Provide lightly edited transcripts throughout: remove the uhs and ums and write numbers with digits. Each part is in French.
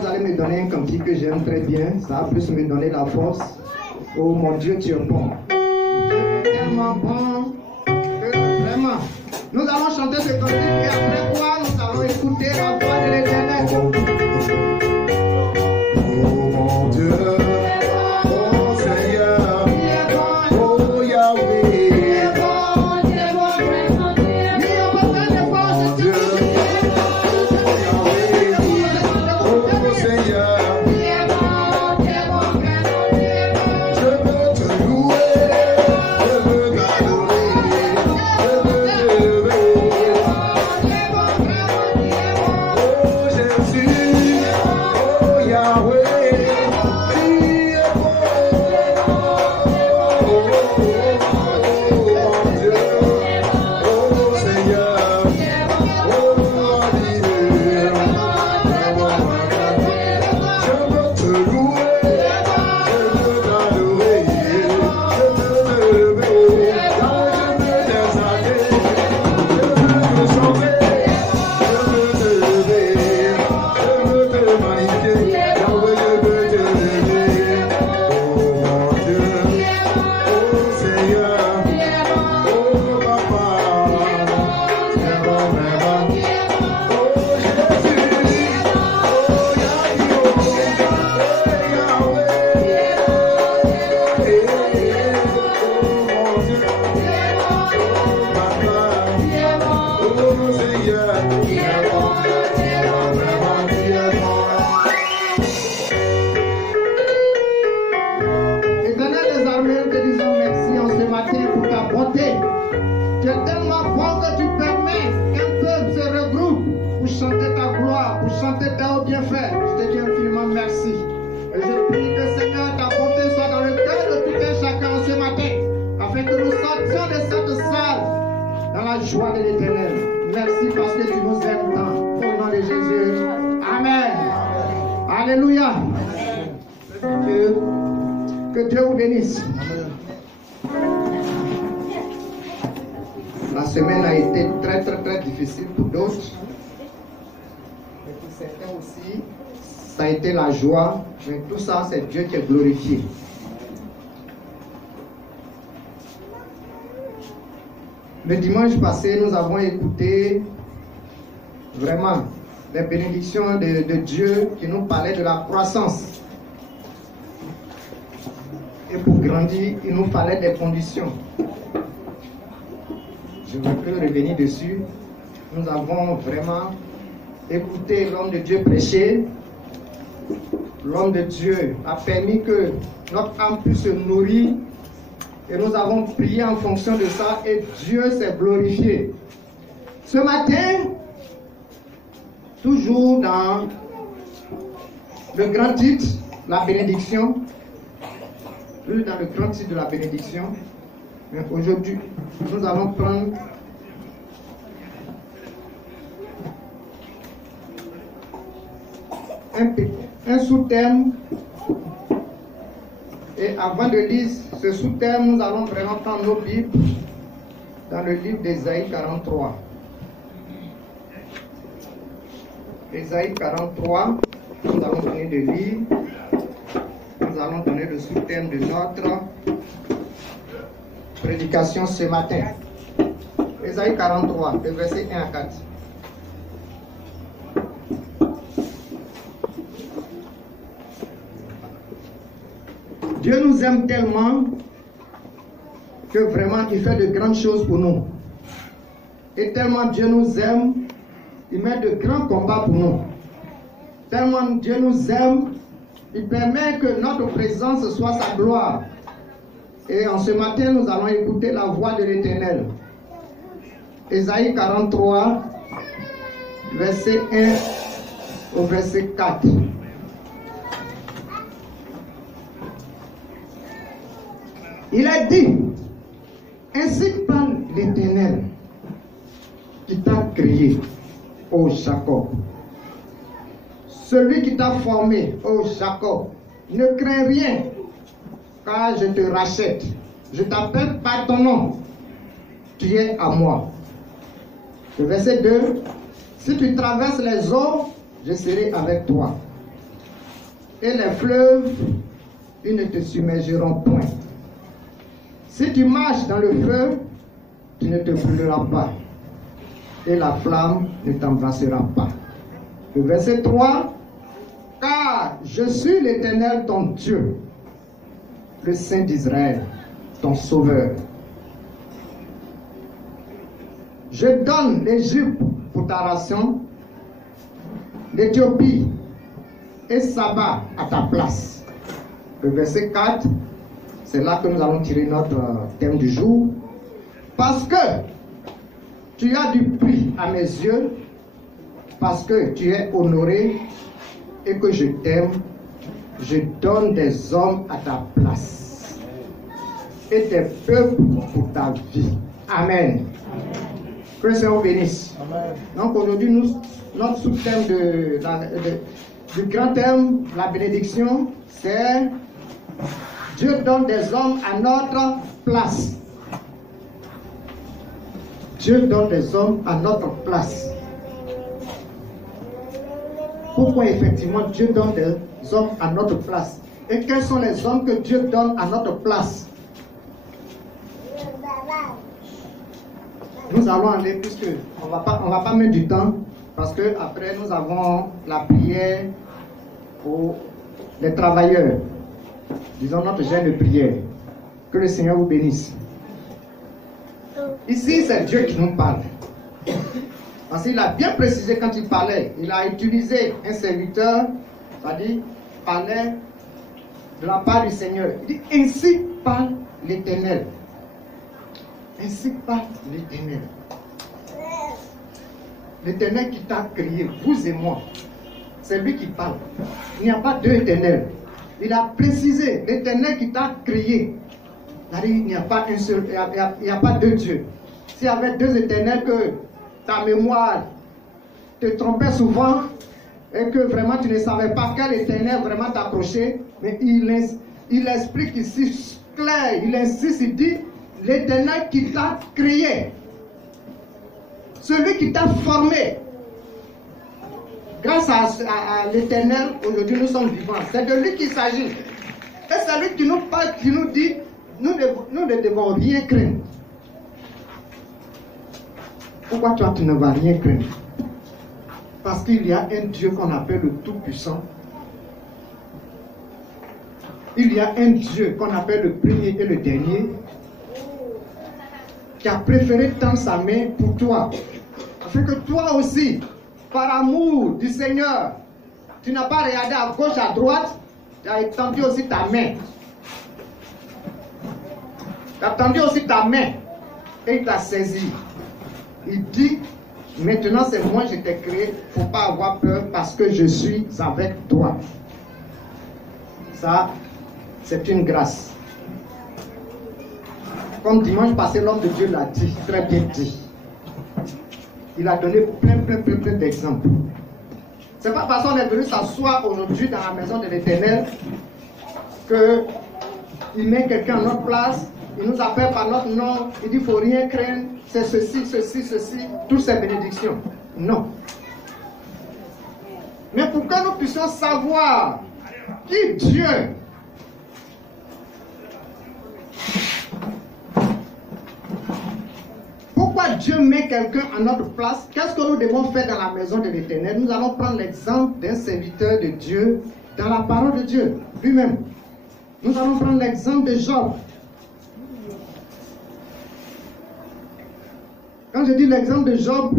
Vous allez me donner un cantique que j'aime très bien, ça va plus me donner la force. Oh mon Dieu, tu es bon. Tu es tellement bon que vraiment. Nous allons chanter ce cantique et après quoi nous allons écouter la voix de l'Éternel. Oh mon Dieu. La semaine a été très difficile pour d'autres. Et pour certains aussi, ça a été la joie. Mais tout ça, c'est Dieu qui est glorifié. Le dimanche passé, nous avons écouté vraiment les bénédictions de Dieu qui nous parlaient de la croissance. Et pour grandir, il nous fallait des conditions. Je veux plus revenir dessus. Nous avons vraiment écouté l'homme de Dieu prêcher. L'homme de Dieu a permis que notre âme puisse se nourrir. Et nous avons prié en fonction de ça et Dieu s'est glorifié. Ce matin, toujours dans le grand titre, la bénédiction, toujours dans le grand titre de la bénédiction, mais aujourd'hui, nous allons prendre un sous-thème. Et avant de lire ce sous-thème, nous allons vraiment prendre nos Bibles dans le livre d'Ésaïe 43. Ésaïe 43, nous allons donner de lire. Nous allons donner le sous-thème de notre prédication ce matin. Ésaïe 43, le verset 1 à 4. Dieu nous aime tellement que vraiment il fait de grandes choses pour nous. Et tellement Dieu nous aime, il met de grands combats pour nous. Tellement Dieu nous aime, il permet que notre présence soit sa gloire. Et en ce matin, nous allons écouter la voix de l'Éternel. Ésaïe 43, verset 1 au verset 4. Il a dit, ainsi parle l'Éternel qui t'a créé, ô Jacob. Celui qui t'a formé, ô Jacob, ne crains rien, car je te rachète. Je t'appelle par ton nom. Tu es à moi. Le verset 2, si tu traverses les eaux, je serai avec toi. Et les fleuves, ils ne te submergeront point. Si tu marches dans le feu, tu ne te brûleras pas. Et la flamme ne t'embrassera pas. Le verset 3, car je suis l'Éternel ton Dieu, le Saint d'Israël, ton Sauveur. Je donne l'Égypte pour ta ration, l'Éthiopie et Saba à ta place. Le verset 4, c'est là que nous allons tirer notre thème du jour. Parce que tu as du prix à mes yeux, parce que tu es honoré et que je t'aime, je donne des hommes à ta place et des peuples pour ta vie. Amen. Que le Seigneur vous bénisse. Amen. Donc aujourd'hui, notre sous-thème du grand thème, la bénédiction, c'est Dieu donne des hommes à notre place. Dieu donne des hommes à notre place. Pourquoi effectivement Dieu donne des hommes à notre place? Et quels sont les hommes que Dieu donne à notre place? Nous allons aller, puisque on va pas mettre du temps, parce que après nous avons la prière pour les travailleurs. Disons notre jeûne de prière. Que le Seigneur vous bénisse. Ici, c'est Dieu qui nous parle. Parce qu'il a bien précisé quand il parlait. Il a utilisé un serviteur, c'est-à-dire, parlait de la part du Seigneur. Il dit, ainsi parle l'Éternel. Ainsi parle l'Éternel. L'Éternel qui t'a créé, vous et moi. C'est lui qui parle. Il n'y a pas deux éternels. Il a précisé, l'Éternel qui t'a créé. Il n'y a pas un seul, il n'y a pas deux dieux. S'il y avait deux éternels, que ta mémoire te trompait souvent et que vraiment tu ne savais pas quel éternel vraiment t'approcher, mais il explique ici clair, il insiste, il dit l'Éternel qui t'a créé. celui qui t'a formé. Grâce à l'Éternel, aujourd'hui nous sommes vivants. C'est de lui qu'il s'agit. Et c'est lui qui nous parle, qui nous dit, nous ne devons rien craindre. Pourquoi toi tu ne vas rien craindre? Parce qu'il y a un Dieu qu'on appelle le Tout-Puissant. Il y a un Dieu qu'on appelle le premier et le dernier, qui a préféré tendre sa main pour toi, afin que toi aussi, par amour du Seigneur, tu n'as pas regardé à gauche, à droite, tu as étendu aussi ta main. Tu as tendu aussi ta main et il t'a saisi. Il dit, maintenant c'est moi je t'ai créé, il ne faut pas avoir peur parce que je suis avec toi. Ça, c'est une grâce. Comme dimanche passé, l'homme de Dieu l'a dit, très bien dit. Il a donné plein d'exemples. C'est pas parce qu'on est venu s'asseoir aujourd'hui dans la maison de l'Éternel qu'il met quelqu'un à notre place, il nous appelle par notre nom, il dit il ne faut rien craindre, c'est ceci, toutes ces bénédictions. Non. Mais pour que nous puissions savoir qui Dieu est, pourquoi Dieu met quelqu'un à notre place, qu'est-ce que nous devons faire dans la maison de l'Éternel? Nous allons prendre l'exemple d'un serviteur de Dieu dans la parole de Dieu lui-même. Nous allons prendre l'exemple de Job. Quand je dis l'exemple de Job,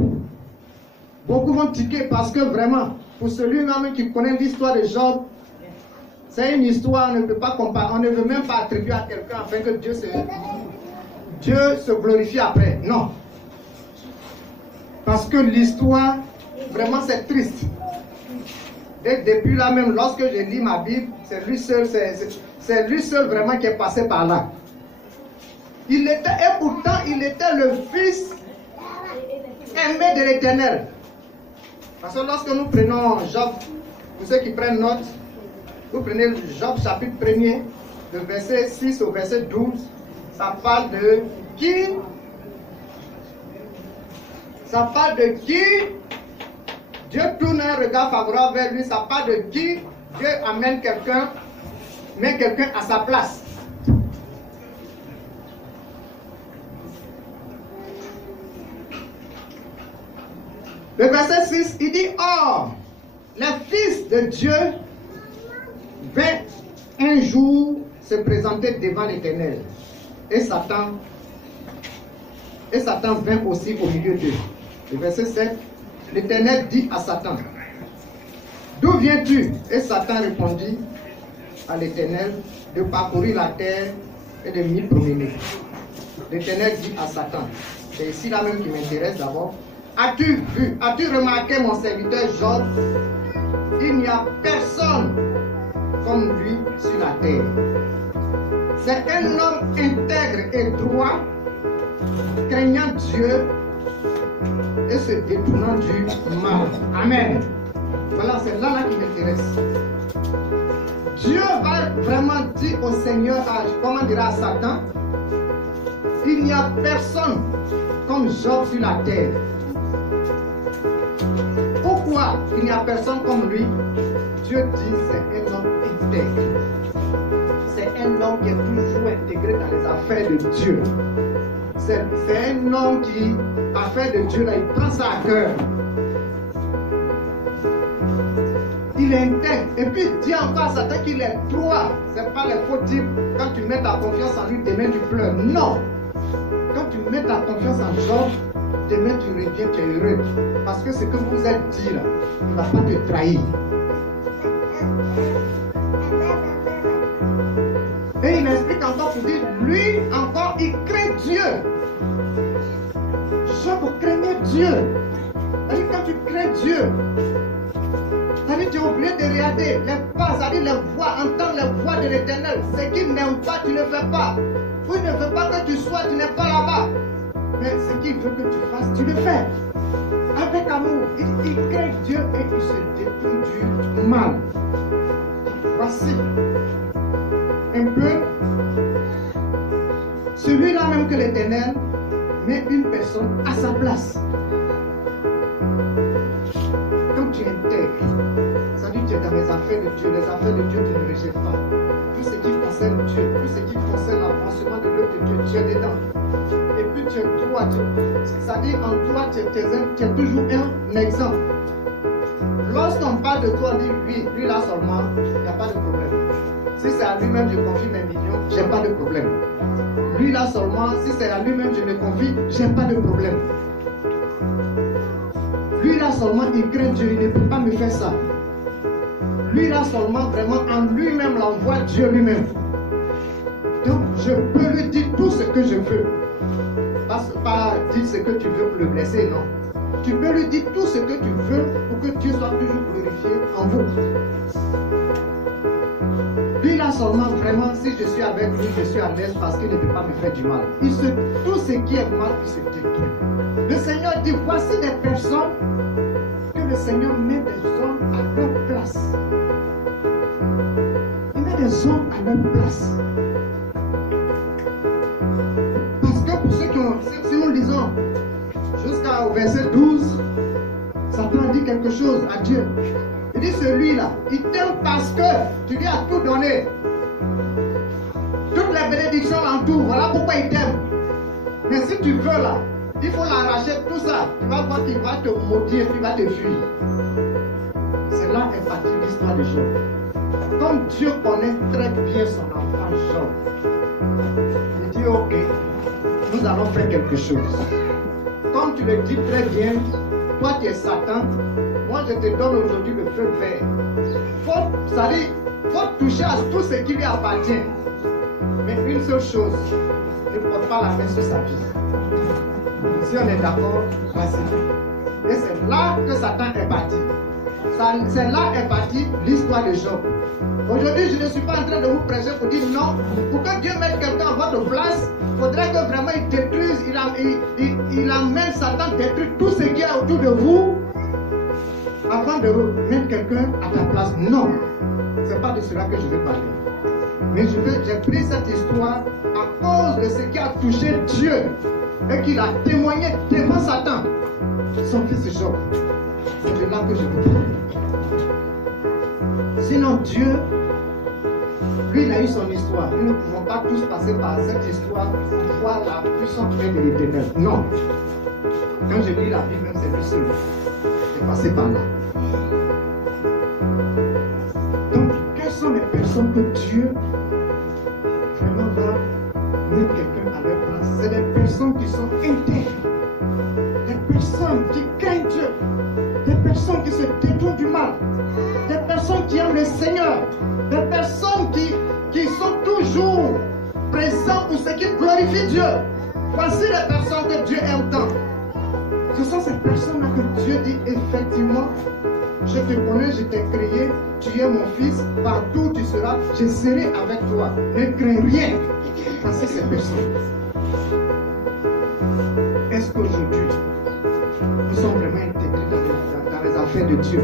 beaucoup vont tiquer parce que vraiment, pour celui-même qui connaît l'histoire de Job, c'est une histoire, on ne peut pas comparer, on ne veut même pas attribuer à quelqu'un afin que Dieu se glorifie après. Non. Parce que l'histoire, vraiment c'est triste. Et depuis là même, lorsque je lis ma Bible, c'est lui seul vraiment qui est passé par là. Et pourtant, il était le fils aimé de l'Éternel. Parce que lorsque nous prenons Job, pour ceux qui prennent note, vous prenez Job chapitre 1er, le verset 6 au verset 12, ça parle de qui? Ça parle de qui Dieu tourne un regard favorable vers lui. Ça parle de qui Dieu amène quelqu'un, met quelqu'un à sa place. Le verset 6, il dit, or, les fils de Dieu vinrent un jour se présenter devant l'Éternel. Et Satan vint aussi au milieu d'eux. Le verset 7, l'Éternel dit à Satan, d'où viens-tu? Et Satan répondit à l'Éternel, de parcourir la terre et de m'y promener. L'Éternel dit à Satan, c'est ici là même qui m'intéresse d'abord, as-tu vu, as-tu remarqué mon serviteur Job? Il n'y a personne comme lui sur la terre. C'est un homme intègre et droit, craignant Dieu et se détournant du mal. Amen. Voilà, c'est là qui m'intéresse. Dieu va vraiment dire au Seigneur, comment dira à Satan, il n'y a personne comme Job sur la terre. Pourquoi il n'y a personne comme lui? Dieu dit c'est un homme intègre. C'est un homme qui est toujours intégré dans les affaires de Dieu. C'est un homme qui, affaires de Dieu, là, il prend ça à cœur. Il est intègre. Et puis il dit encore à Satan qu'il est droit. Ce n'est pas les faux types. Quand tu mets ta confiance en lui, demain tu pleures. Non. Quand tu mets ta confiance en Job, demain tu reviens, tu es heureux. Parce que ce que vous êtes dit là, il ne va pas te trahir. Et il explique encore pour dire, lui encore, il craint Dieu. Job craignait Dieu. C'est-à-dire quand tu crains Dieu, c'est-à-dire tu es obligé de regarder les pas, c'est-à-dire les voix, entendre les voix de l'Éternel. Ce qu'il n'aime pas, tu ne fais pas. Ou il ne veut pas que tu sois, tu n'es pas là-bas. Mais ce qu'il veut que tu fasses, tu le fais. Avec amour, il craint Dieu et il se détourne du mal. Voici un peu celui-là même que l'Éternel met une personne à sa place. es dans les affaires de Dieu, tu ne rejettes pas. Tout ce qui concerne Dieu, tout ce qui concerne l'avancement de l'œuvre de Dieu, tu es dedans. Et puis tu es toi, c'est-à-dire en toi, tu es toujours un exemple. Lorsqu'on parle de toi, on dit lui là seulement, il n'y a pas de problème. Si c'est à lui-même je confie mes millions, j'ai pas de problème. Lui là seulement, si c'est à lui-même je me confie, j'ai pas de problème. Lui là seulement, il craint Dieu, il ne peut pas me faire ça. Lui là seulement, vraiment, en lui-même, l'envoie Dieu lui-même. Donc, je peux lui dire tout ce que je veux. Pas dire ce que tu veux pour le blesser, non. Tu peux lui dire tout ce que tu veux pour que Dieu soit toujours glorifié en vous. Lui là seulement, vraiment, si je suis avec lui, je suis à l'aise parce qu'il ne peut pas me faire du mal. Tout ce qui est mal, il se détruit. Le Seigneur dit, voici des personnes que le Seigneur met des hommes à leur place. Il met des hommes à leur place. Parce que pour ceux qui ont, si nous lisons jusqu'au verset 12, ça peut en dire quelque chose à Dieu. Il dit celui-là, il t'aime parce que tu lui as tout donné. Toutes les bénédictions l'entourent. Voilà pourquoi il t'aime. Mais si tu veux là, il faut l'arracher tout ça. Tu vas voir qu'il va te maudire, il va te fuir. C'est là est partie l'histoire de Job. Comme Dieu connaît très bien son enfant Job, il dit ok, nous allons faire quelque chose. Comme tu le dis très bien, toi tu es Satan, moi je te donne aujourd'hui le feu vert. Faut toucher à tout ce qui lui appartient. Mais une seule chose, ne porte pas la main sur sa vie. Si on est d'accord, voici. Et c'est là que Satan est parti. C'est là est partie l'histoire de Job. Aujourd'hui, je ne suis pas en train de vous prêcher pour dire non. Pour que Dieu mette quelqu'un à votre place, il faudrait que vraiment il détruise, il amène Satan détruire tout ce qui est autour de vous avant de mettre quelqu'un à ta place. Non, ce n'est pas de cela que je vais parler. Mais j'ai pris cette histoire à cause de ce qui a touché Dieu et qu'il a témoigné devant Satan, son fils Job. C'est de là que je veux parler. Sinon, Dieu, lui, il a eu son histoire. Nous ne pouvons pas tous passer par cette histoire pour voir la puissance de l'Éternel. Non. Quand je lis la Bible, même c'est lui seul. C'est passé par là. Donc, quelles sont les personnes que Dieu vraiment va mettre quelqu'un à leur place? C'est des personnes qui sont intègres. Des personnes qui craignent Dieu. Des personnes qui se détournent du mal. Des personnes qui aiment le Seigneur. Des personnes qui sont toujours présentes pour ce qui glorifie Dieu. Voici les personnes que Dieu aime tant. Ce sont ces personnes-là que Dieu dit effectivement, je te connais, je t'ai créé, tu es mon fils, partout où tu seras, je serai avec toi. Ne crains rien. Voici ces personnes. Est-ce qu'aujourd'hui, nous sommes vraiment intégrés dans les affaires de Dieu?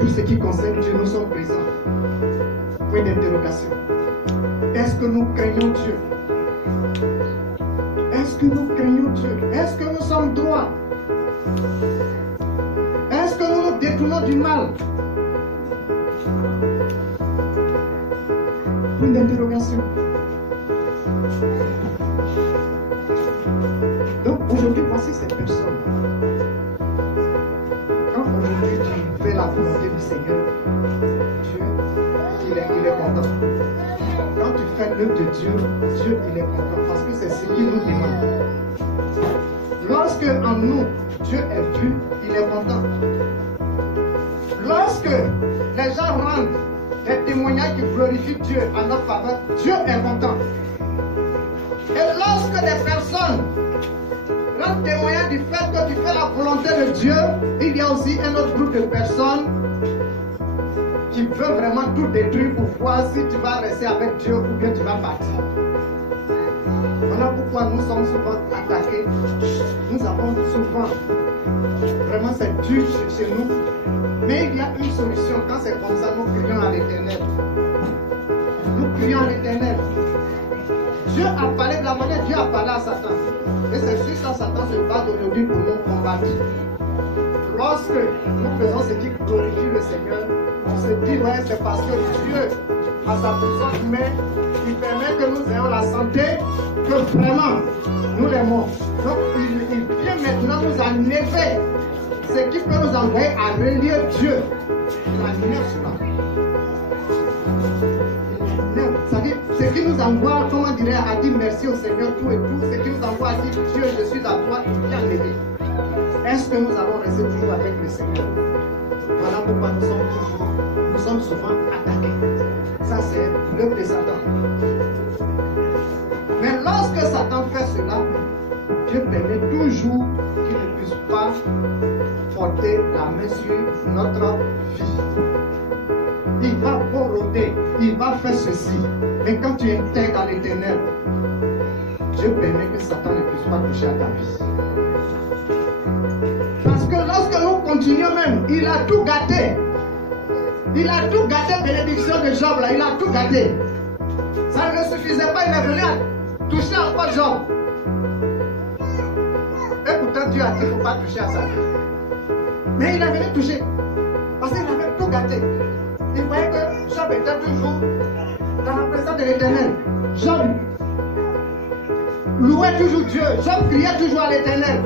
Tout ce qui concerne Dieu, nous sommes présents. Point d'interrogation. Est-ce que nous craignons Dieu? Est-ce que nous craignons Dieu? Est-ce que nous sommes droits? Est-ce que nous nous détournons du mal? Point d'interrogation. Donc aujourd'hui, voici ces personnes. Quand aujourd'hui tu fais la volonté du Seigneur, Dieu, il est content. Quand tu fais l'œuvre de Dieu, Dieu, il est content. Parce que c'est ce qu'il nous demande. Lorsque en nous, Dieu est vu, il est content. Lorsque les gens rendent des témoignages qui glorifient Dieu en notre faveur, Dieu est content. Et lorsque des personnes rendent témoignage du fait que tu fais la volonté de Dieu, il y a aussi un autre groupe de personnes qui veut vraiment tout détruire pour voir si tu vas rester avec Dieu ou bien tu vas partir. Voilà pourquoi nous sommes souvent attaqués. Nous avons souvent, vraiment c'est dur chez nous. Mais il y a une solution. Quand c'est comme ça, nous crions à l'Éternel. Nous crions à l'Éternel. Dieu a parlé de la manière, Dieu a parlé à Satan. Et c'est sur ça Satan se bat aujourd'hui pour nous combattre. lorsque nous faisons ce qui glorifie le Seigneur, on se dit, ouais, c'est parce que Dieu, à sa puissance humaine, il permet que nous ayons la santé, que vraiment, nous l'aimons. Donc, il vient maintenant nous enlever ce qui peut nous envoyer à relire Dieu. Il enlève cela. C'est-à-dire, ce qui nous envoie, comment dirais à dire merci au Seigneur, tout et tout, ce qui nous envoie à dire Dieu, je suis à toi, il vient lever. Est-ce que nous allons rester toujours avec le Seigneur? Voilà pourquoi nous sommes souvent attaqués. Ça, c'est l'œuvre de Satan. Mais lorsque Satan fait cela, Dieu permet toujours qu'il ne puisse pas porter la main sur notre vie. Il va corroder, il va faire ceci. Mais quand tu intègres à l'Éternel, Dieu permet que Satan ne puisse pas toucher à ta vie. Parce que lorsque nous continuons même, il a tout gâté. Il a tout gâté, bénédiction de Job là, il a tout gâté. Ça ne suffisait pas, il est venu à toucher encore Job. Et pourtant Dieu a dit qu'il ne faut pas toucher à ça. Mais il est venu toucher. Parce qu'il avait tout gâté. Il voyait que Job était toujours dans la présence de l'Éternel. Job louait toujours Dieu. Job criait toujours à l'Éternel.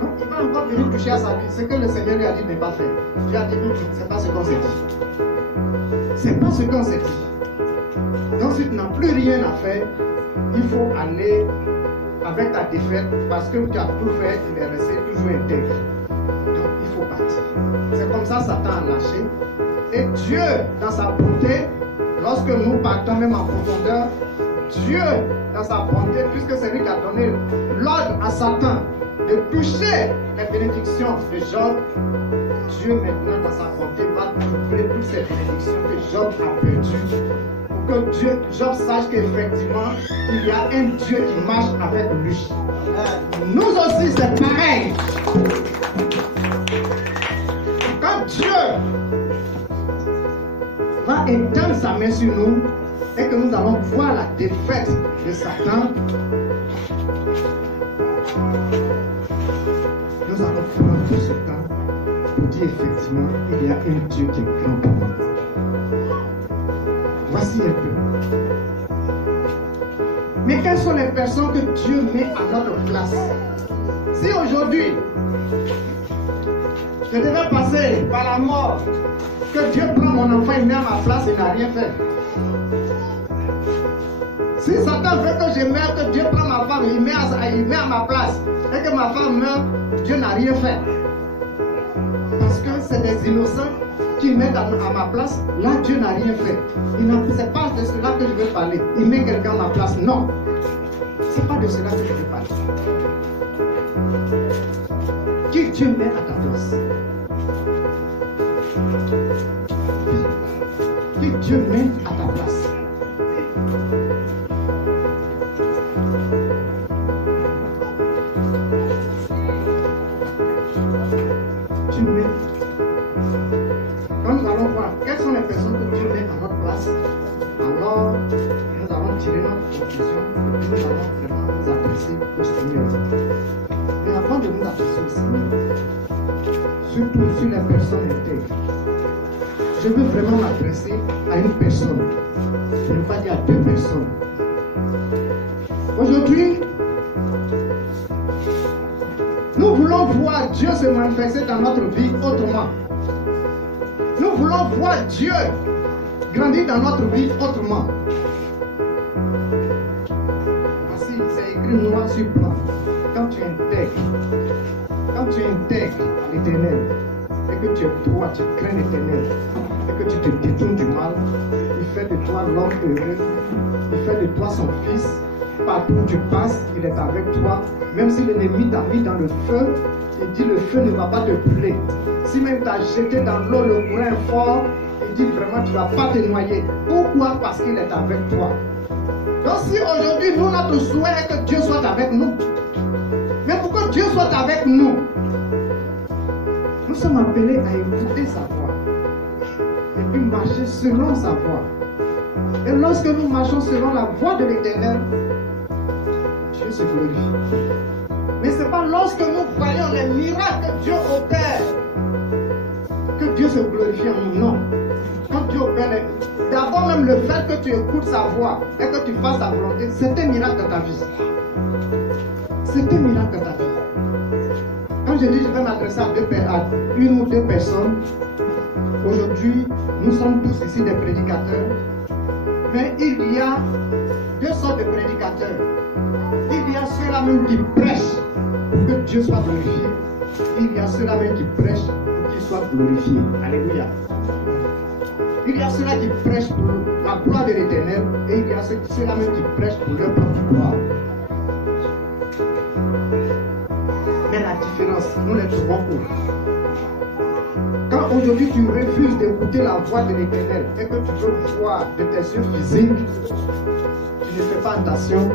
Donc il va encore venir toucher à sa vie. Ce que le Seigneur lui a dit de ne pas faire. Dieu a dit, c'est pas ce qu'on s'est dit. C'est pas ce qu'on s'est dit. Donc si tu n'as plus rien à faire, il faut aller avec ta défaite parce que tu as tout fait, il est resté toujours intègre. Donc il faut partir. C'est comme ça Satan a lâché. Et Dieu, dans sa bonté, lorsque nous partons même en profondeur, Dieu, dans sa bonté, puisque c'est lui qui a donné l'ordre à Satan de toucher les bénédictions de Job, Dieu maintenant dans sa bonté va doubler toutes ces bénédictions que Job a perdues. Pour que Dieu, Job sache qu'effectivement, il y a un Dieu qui marche avec lui. Nous aussi, c'est pareil. Quand Dieu va étendre sa main sur nous et que nous allons voir la défaite de Satan, nous allons prendre tout ce temps pour dire effectivement il y a un Dieu qui est grand pour nous. Voici un peu. Mais quelles sont les personnes que Dieu met à notre place? Si aujourd'hui je devais passer par la mort, que Dieu prend mon enfant, il met à ma place, il n'a rien fait. Si Satan veut que je meure, que Dieu prend ma femme, il met à ma place, et que ma femme meurt, Dieu n'a rien fait. Parce que c'est des innocents qui mettent à ma place, là Dieu n'a rien fait. C'est pas de cela que je veux parler. Il met quelqu'un à ma place, non. C'est pas de cela que je veux parler. Qui Dieu met à ta place? Qui Dieu met à ta place? Tu mets. Quand nous allons voir quelles sont les personnes que Dieu met à notre place, alors nous allons tirer notre conclusion et nous allons vraiment nous adresser au Seigneur. Mais avant de nous adresser au Seigneur, surtout sur les personnes intègres, je veux vraiment m'adresser à une personne. Je ne veux pas dire à deux personnes. Aujourd'hui, nous voulons voir Dieu se manifester dans notre vie autrement. Nous voulons voir Dieu grandir dans notre vie autrement. Voici, c'est écrit noir sur blanc. Quand tu intègres à l'Éternel, et que tu es droit, tu crains l'Éternel, et que tu te détournes du mal, il fait de toi l'homme heureux, il fait de toi son fils. Partout où tu passes, il est avec toi. Même si l'ennemi t'a mis dans le feu, il dit le feu ne va pas te brûler. Si même t'as jeté dans l'eau le courant fort, il dit vraiment tu ne vas pas te noyer. Pourquoi? Parce qu'il est avec toi. Donc si aujourd'hui nous notre souhait est que Dieu soit avec nous, mais pour que Dieu soit avec nous, nous sommes appelés à écouter sa voix et puis marcher selon sa voix. Et lorsque nous marchons selon la voix de l'Éternel, Dieu se glorifie. Mais ce n'est pas lorsque nous voyons les miracles attendra que Dieu opère, que Dieu se glorifie en nous. Non. Quand Dieu opère, d'abord même le fait que tu écoutes sa voix et que tu fasses sa volonté, c'est un miracle dans ta vie. C'est un miracle dans ta vie. Quand je dis je vais m'adresser à une ou deux personnes, aujourd'hui, nous sommes tous ici des prédicateurs, mais il y a deux sortes de prédicateurs. Il y a ceux-là même qui prêchent pour que Dieu soit glorifié. Il y a ceux-là même qui prêchent pour qu'il soit glorifié. Alléluia. Il y a ceux-là qui prêchent pour la gloire de l'Éternel et il y a ceux-là même qui prêchent pour leur propre gloire. Mais la différence, nous les trouvons où? Quand aujourd'hui tu refuses d'écouter la voix de l'Éternel et que tu veux voir de tes yeux physiques, tu ne fais pas attention,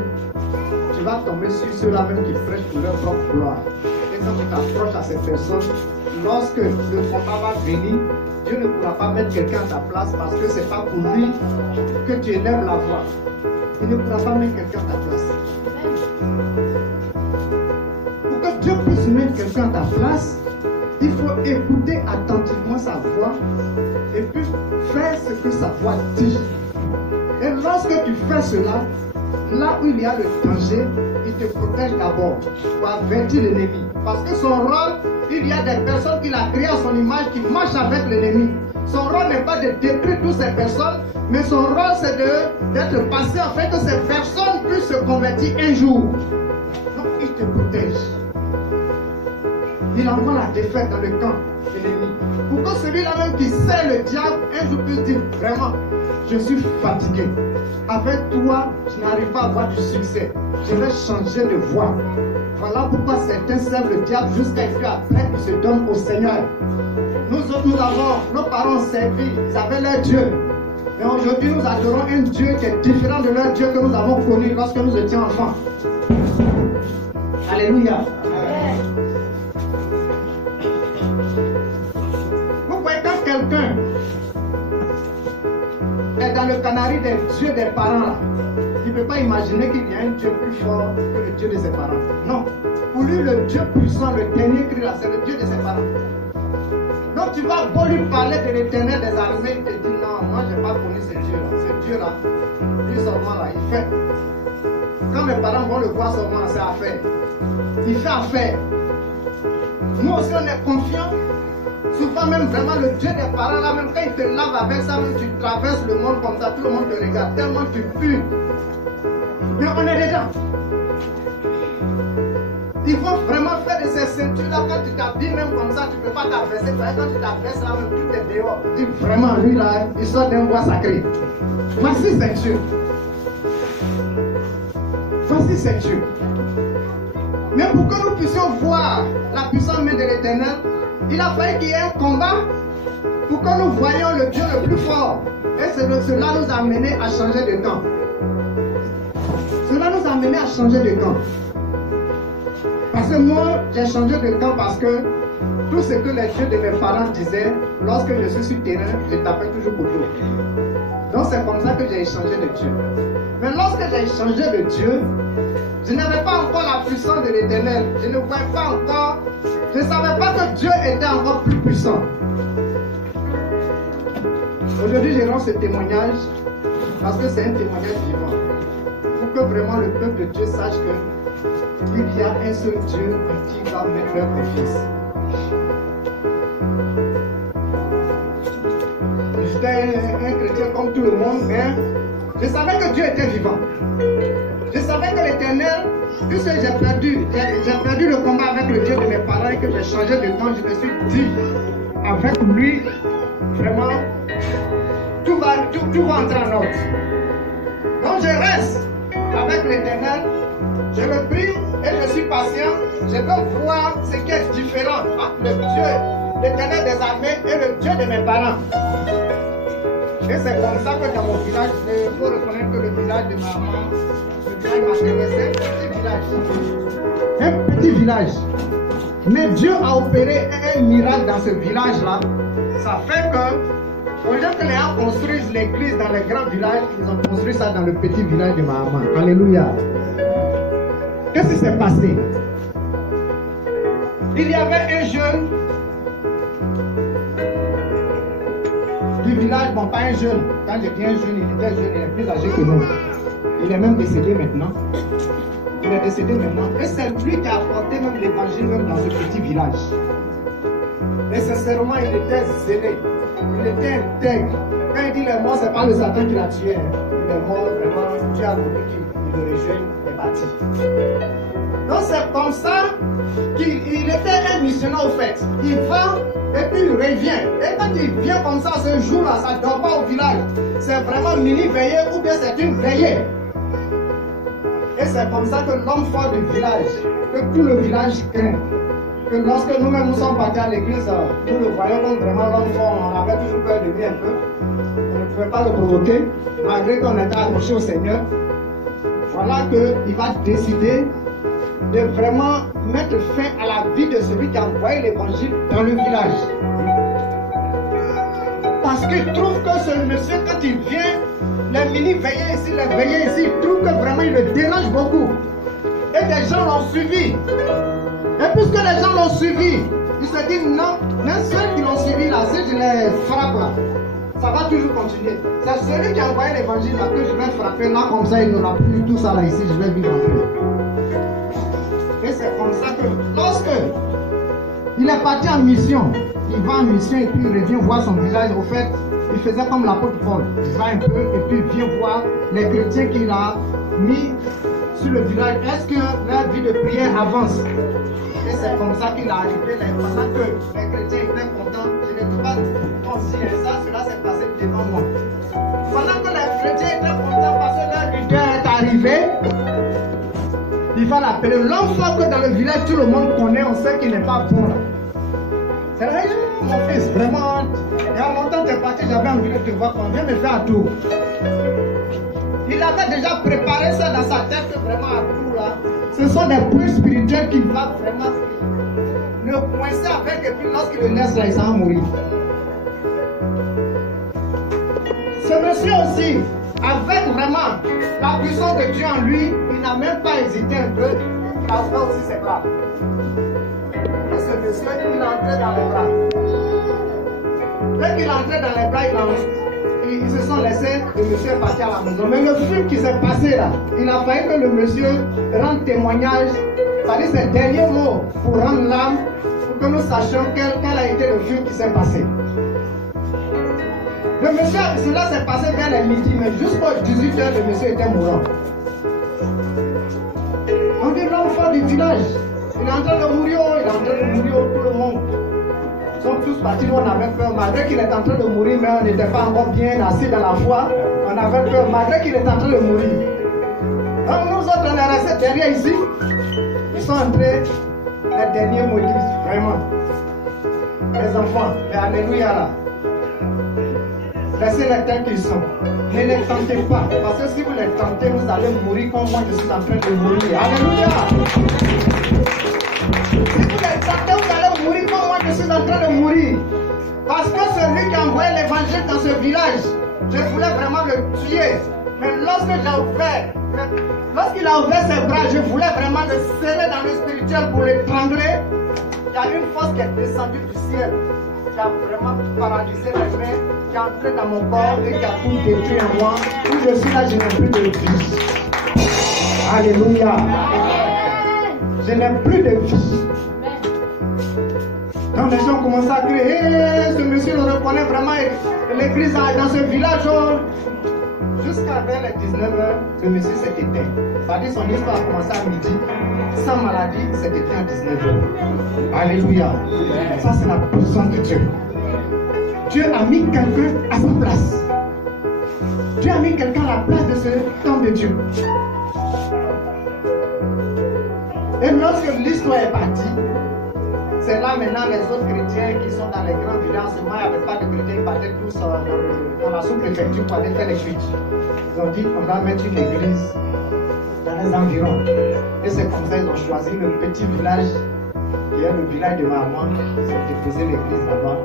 tu vas tomber sur ceux-là même qui prêchent pour leur propre gloire. Et quand tu t'approches à ces personnes, lorsque le combat va venir, Dieu ne pourra pas mettre quelqu'un à ta place parce que ce n'est pas pour lui que tu élèves la voix. Il ne pourra pas mettre quelqu'un à ta place. Pour que Dieu puisse mettre quelqu'un à ta place, il faut écouter attentivement sa voix et puis faire ce que sa voix dit. Et lorsque tu fais cela, là où il y a le danger, il te protège d'abord pour avertir l'ennemi. Parce que son rôle, il y a des personnes qu'il a créées à son image qui marchent avec l'ennemi. Son rôle n'est pas de détruire toutes ces personnes, mais son rôle c'est d'être patient afin que ces personnes puissent se convertir un jour. Donc il te protège. Il envoie la défaite dans le camp de l'ennemi. Pour que celui-là même qui sait le diable, un jour puisse dire vraiment, je suis fatigué. Avec toi, je n'arrive pas à avoir du succès. Je vais changer de voie. Voilà pourquoi certains servent le diable jusqu'à ce qu'après ils se donnent au Seigneur. Nous autres, nos parents ont servi, ils avaient leur Dieu. Mais aujourd'hui, nous adorons un Dieu qui est différent de leur Dieu que nous avons connu lorsque nous étions enfants. Alléluia. Vous voyez, quand quelqu'un est dans le canari des dieux des parents, là, il ne peut pas imaginer qu'il y a un Dieu plus fort que le Dieu de ses parents. Non. Pour lui, le Dieu puissant, le dernier cri là, c'est le Dieu de ses parents. Donc tu vas beau lui parler de l'Éternel des armées, il te dit non, moi je n'ai pas connu ce Dieu-là. Ce Dieu-là, lui seulement là, il fait. Quand mes parents vont le voir seulement, c'est affaire. Il fait affaire. Nous aussi on est confiants. Souvent même vraiment le Dieu des parents là, même quand il te lave avec ça, même tu traverses le monde comme ça, tout le monde te regarde, tellement tu pues. Mais on est dedans. Il faut vraiment faire de ces ceintures-là. Quand tu t'habilles même comme ça, tu ne peux pas t'abaisser. Quand tu t'abaisses là, même tout est dehors. Tu dis vraiment, lui là, il sort d'un bois sacré. Voici ceinture. Voici ceinture. Mais pour que nous puissions voir la puissante main de l'Éternel, il a fallu qu'il y ait un combat pour que nous voyions le Dieu le plus fort. Et cela nous a amené à changer de camp. Cela nous a amené à changer de camp. Parce que moi, j'ai changé de camp parce que tout ce que les dieux de mes parents disaient, lorsque je suis sur le terrain, je tapais toujours pour tout. Donc c'est comme ça que j'ai échangé de Dieu. Mais lorsque j'ai échangé de Dieu, je n'avais pas encore la puissance de l'Éternel. Je ne voyais pas encore, je ne savais pas que Dieu était encore plus puissant. Aujourd'hui, je rends ce témoignage parce que c'est un témoignage vivant. Pour que vraiment le peuple de Dieu sache qu'il y a un seul Dieu en qui va mettre leur confiance. J'étais un chrétien comme tout le monde, mais je savais que Dieu était vivant. Je savais que l'Éternel, puisque j'ai perdu le combat avec le Dieu de mes parents et que j'ai changé de camp, je me suis dit, avec lui, vraiment, tout va entrer en ordre. Donc je reste avec l'Éternel, je le prie et je suis patient. Je veux voir ce qui est différent entre le Dieu, l'Éternel des armées et le Dieu de mes parents. Et c'est comme ça que dans mon village, il faut reconnaître que le village de ma maman, le village maternel, c'est un petit village. Mais Dieu a opéré un miracle dans ce village-là. Ça fait que, au lieu que les gens construisent l'église dans les grands villages, ils ont construit ça dans le petit village de ma maman. Alléluia. Qu'est-ce qui s'est passé? il y avait un jeune du village, bon pas un jeune, quand je dis un jeune, il était jeune, il est plus âgé que nous. Il est même décédé maintenant. Il est décédé maintenant. Et c'est lui qui a apporté même l'évangile même dans ce petit village. Et sincèrement, il était zélé. Il était intègre. Quand il dit il est mort, c'est pas le Satan qui l'a tué. Il est mort vraiment, Dieu a voulu qu'il le rejoigne et bâti. Donc c'est comme ça qu'il était un missionnaire au fait. Il va et puis il revient. Et quand il vient comme ça ce jour-là, ça ne dort pas au village. C'est vraiment mini-veillée ou bien c'est une veillée. Et c'est comme ça que l'homme fort du village, que tout le village craint. Que lorsque nous-mêmes nous sommes partis à l'église, nous le voyons comme vraiment l'homme fort. On avait toujours peur de lui un peu. On ne pouvait pas le provoquer, malgré qu'on était accroché au Seigneur. Voilà qu'il va décider de vraiment mettre fin à la vie de celui qui a envoyé l'évangile dans le village. Parce qu'il trouve que ce monsieur, quand il vient, les mini-veillés ici, les veillés ici, il trouve que vraiment il le dérange beaucoup. Et des gens l'ont suivi. Et puisque les gens l'ont suivi, il se dit non, même ceux qui l'ont suivi là, si je les frappe là, ça va toujours continuer. C'est celui qui a envoyé l'évangile là que je vais frapper là, comme ça il n'aura plus tout ça là ici, je vais vivre en paix. Et c'est comme ça que lorsque il est parti en mission, il va en mission et puis il revient voir son village. Au fait, il faisait comme l'apôtre Paul. Il va un peu et puis il vient voir les chrétiens qu'il a mis sur le village. Est-ce que leur vie de prière avance? Et c'est comme ça qu'il a arrivé là. Pendant que les chrétiens étaient contents, je ne dis pas aussi, ça, cela s'est passé devant moi. Pendant que les chrétiens étaient contents parce que leur leader est arrivé, il va l'appeler l'homme fort que dans le village tout le monde connaît, on sait qu'il n'est pas bon là. C'est vrai, mon fils, vraiment, il y a longtemps que tu es parti, j'avais envie de te voir, qu'on vient me faire un tour. Il avait déjà préparé ça dans sa tête, vraiment à tout là. Ce sont des points spirituels qu'il va vraiment le coincer avec, et puis lorsqu'il le laisse là, il s'en va mourir. Ce monsieur aussi, avec vraiment la puissance de Dieu en lui, il n'a même pas hésité un peu, il a ouvert aussi ses bras. Et ce monsieur, il est entré dans les bras. Dès qu'il est entré dans les bras, ils se sont laissés, le monsieur est parti à la maison. Mais le film qui s'est passé là, il a fallu que le monsieur rende témoignage, c'est-à-dire ses derniers mots pour rendre l'âme, pour que nous sachions quel a été le film qui s'est passé. Le monsieur, cela s'est passé vers les midi, mais jusqu'à 18h, le monsieur était mourant. On dit l'enfant du village, il est en train de mourir, il est en train de mourir, tout le monde. Ils sont tous partis, nous on avait peur, malgré qu'il est en train de mourir, mais on n'était pas encore bien assis dans la foi, on avait peur, malgré qu'il est en train de mourir. Donc nous autres, on est restés derrière ici, ils sont entrés, les derniers mots, ils disent vraiment, les enfants, les alléluia là, laissez-les tels qu'ils sont, ne les tentez pas, parce que si vous les tentez, vous allez mourir comme moi je suis en train de mourir. Alléluia! Si vous les tentez, vous allez mourir comme moi je suis en train de mourir. Parce que celui qui a envoyé l'évangile dans ce village, je voulais vraiment le tuer. Mais lorsqu'il a ouvert ses bras, je voulais vraiment le serrer dans le spirituel pour l'étrangler. Il y a une force qui est descendue du ciel, qui a vraiment paralysé les mains, qui est entrée dans mon corps et qui a tout détruit en moi. Où je suis là, je n'ai plus de vie. Alléluia. Je n'ai plus de vie. Donc les gens commencent à crier, ce monsieur le reconnaît vraiment, l'église dans ce village. Jusqu'à vers les 19h, le monsieur s'est éteint. C'est-à-dire son histoire a commencé à midi, sans maladie, il s'est éteint à 19h. Alléluia. Ça c'est la puissance de Dieu. Dieu a mis quelqu'un à sa place. Dieu a mis quelqu'un à la place de ce homme de Dieu. Et lorsque l'histoire est partie, c'est là maintenant les autres chrétiens qui sont dans les grands villages. Moi, il n'y avait pas de chrétiens, ils partaient tous dans la sous-préfecture pour aller faire les cuites. Ils ont dit on va mettre une église dans les environs. Et c'est comme ça qu'ils ont choisi le petit village qui est le village de maman. Ils ont déposé l'église là-bas.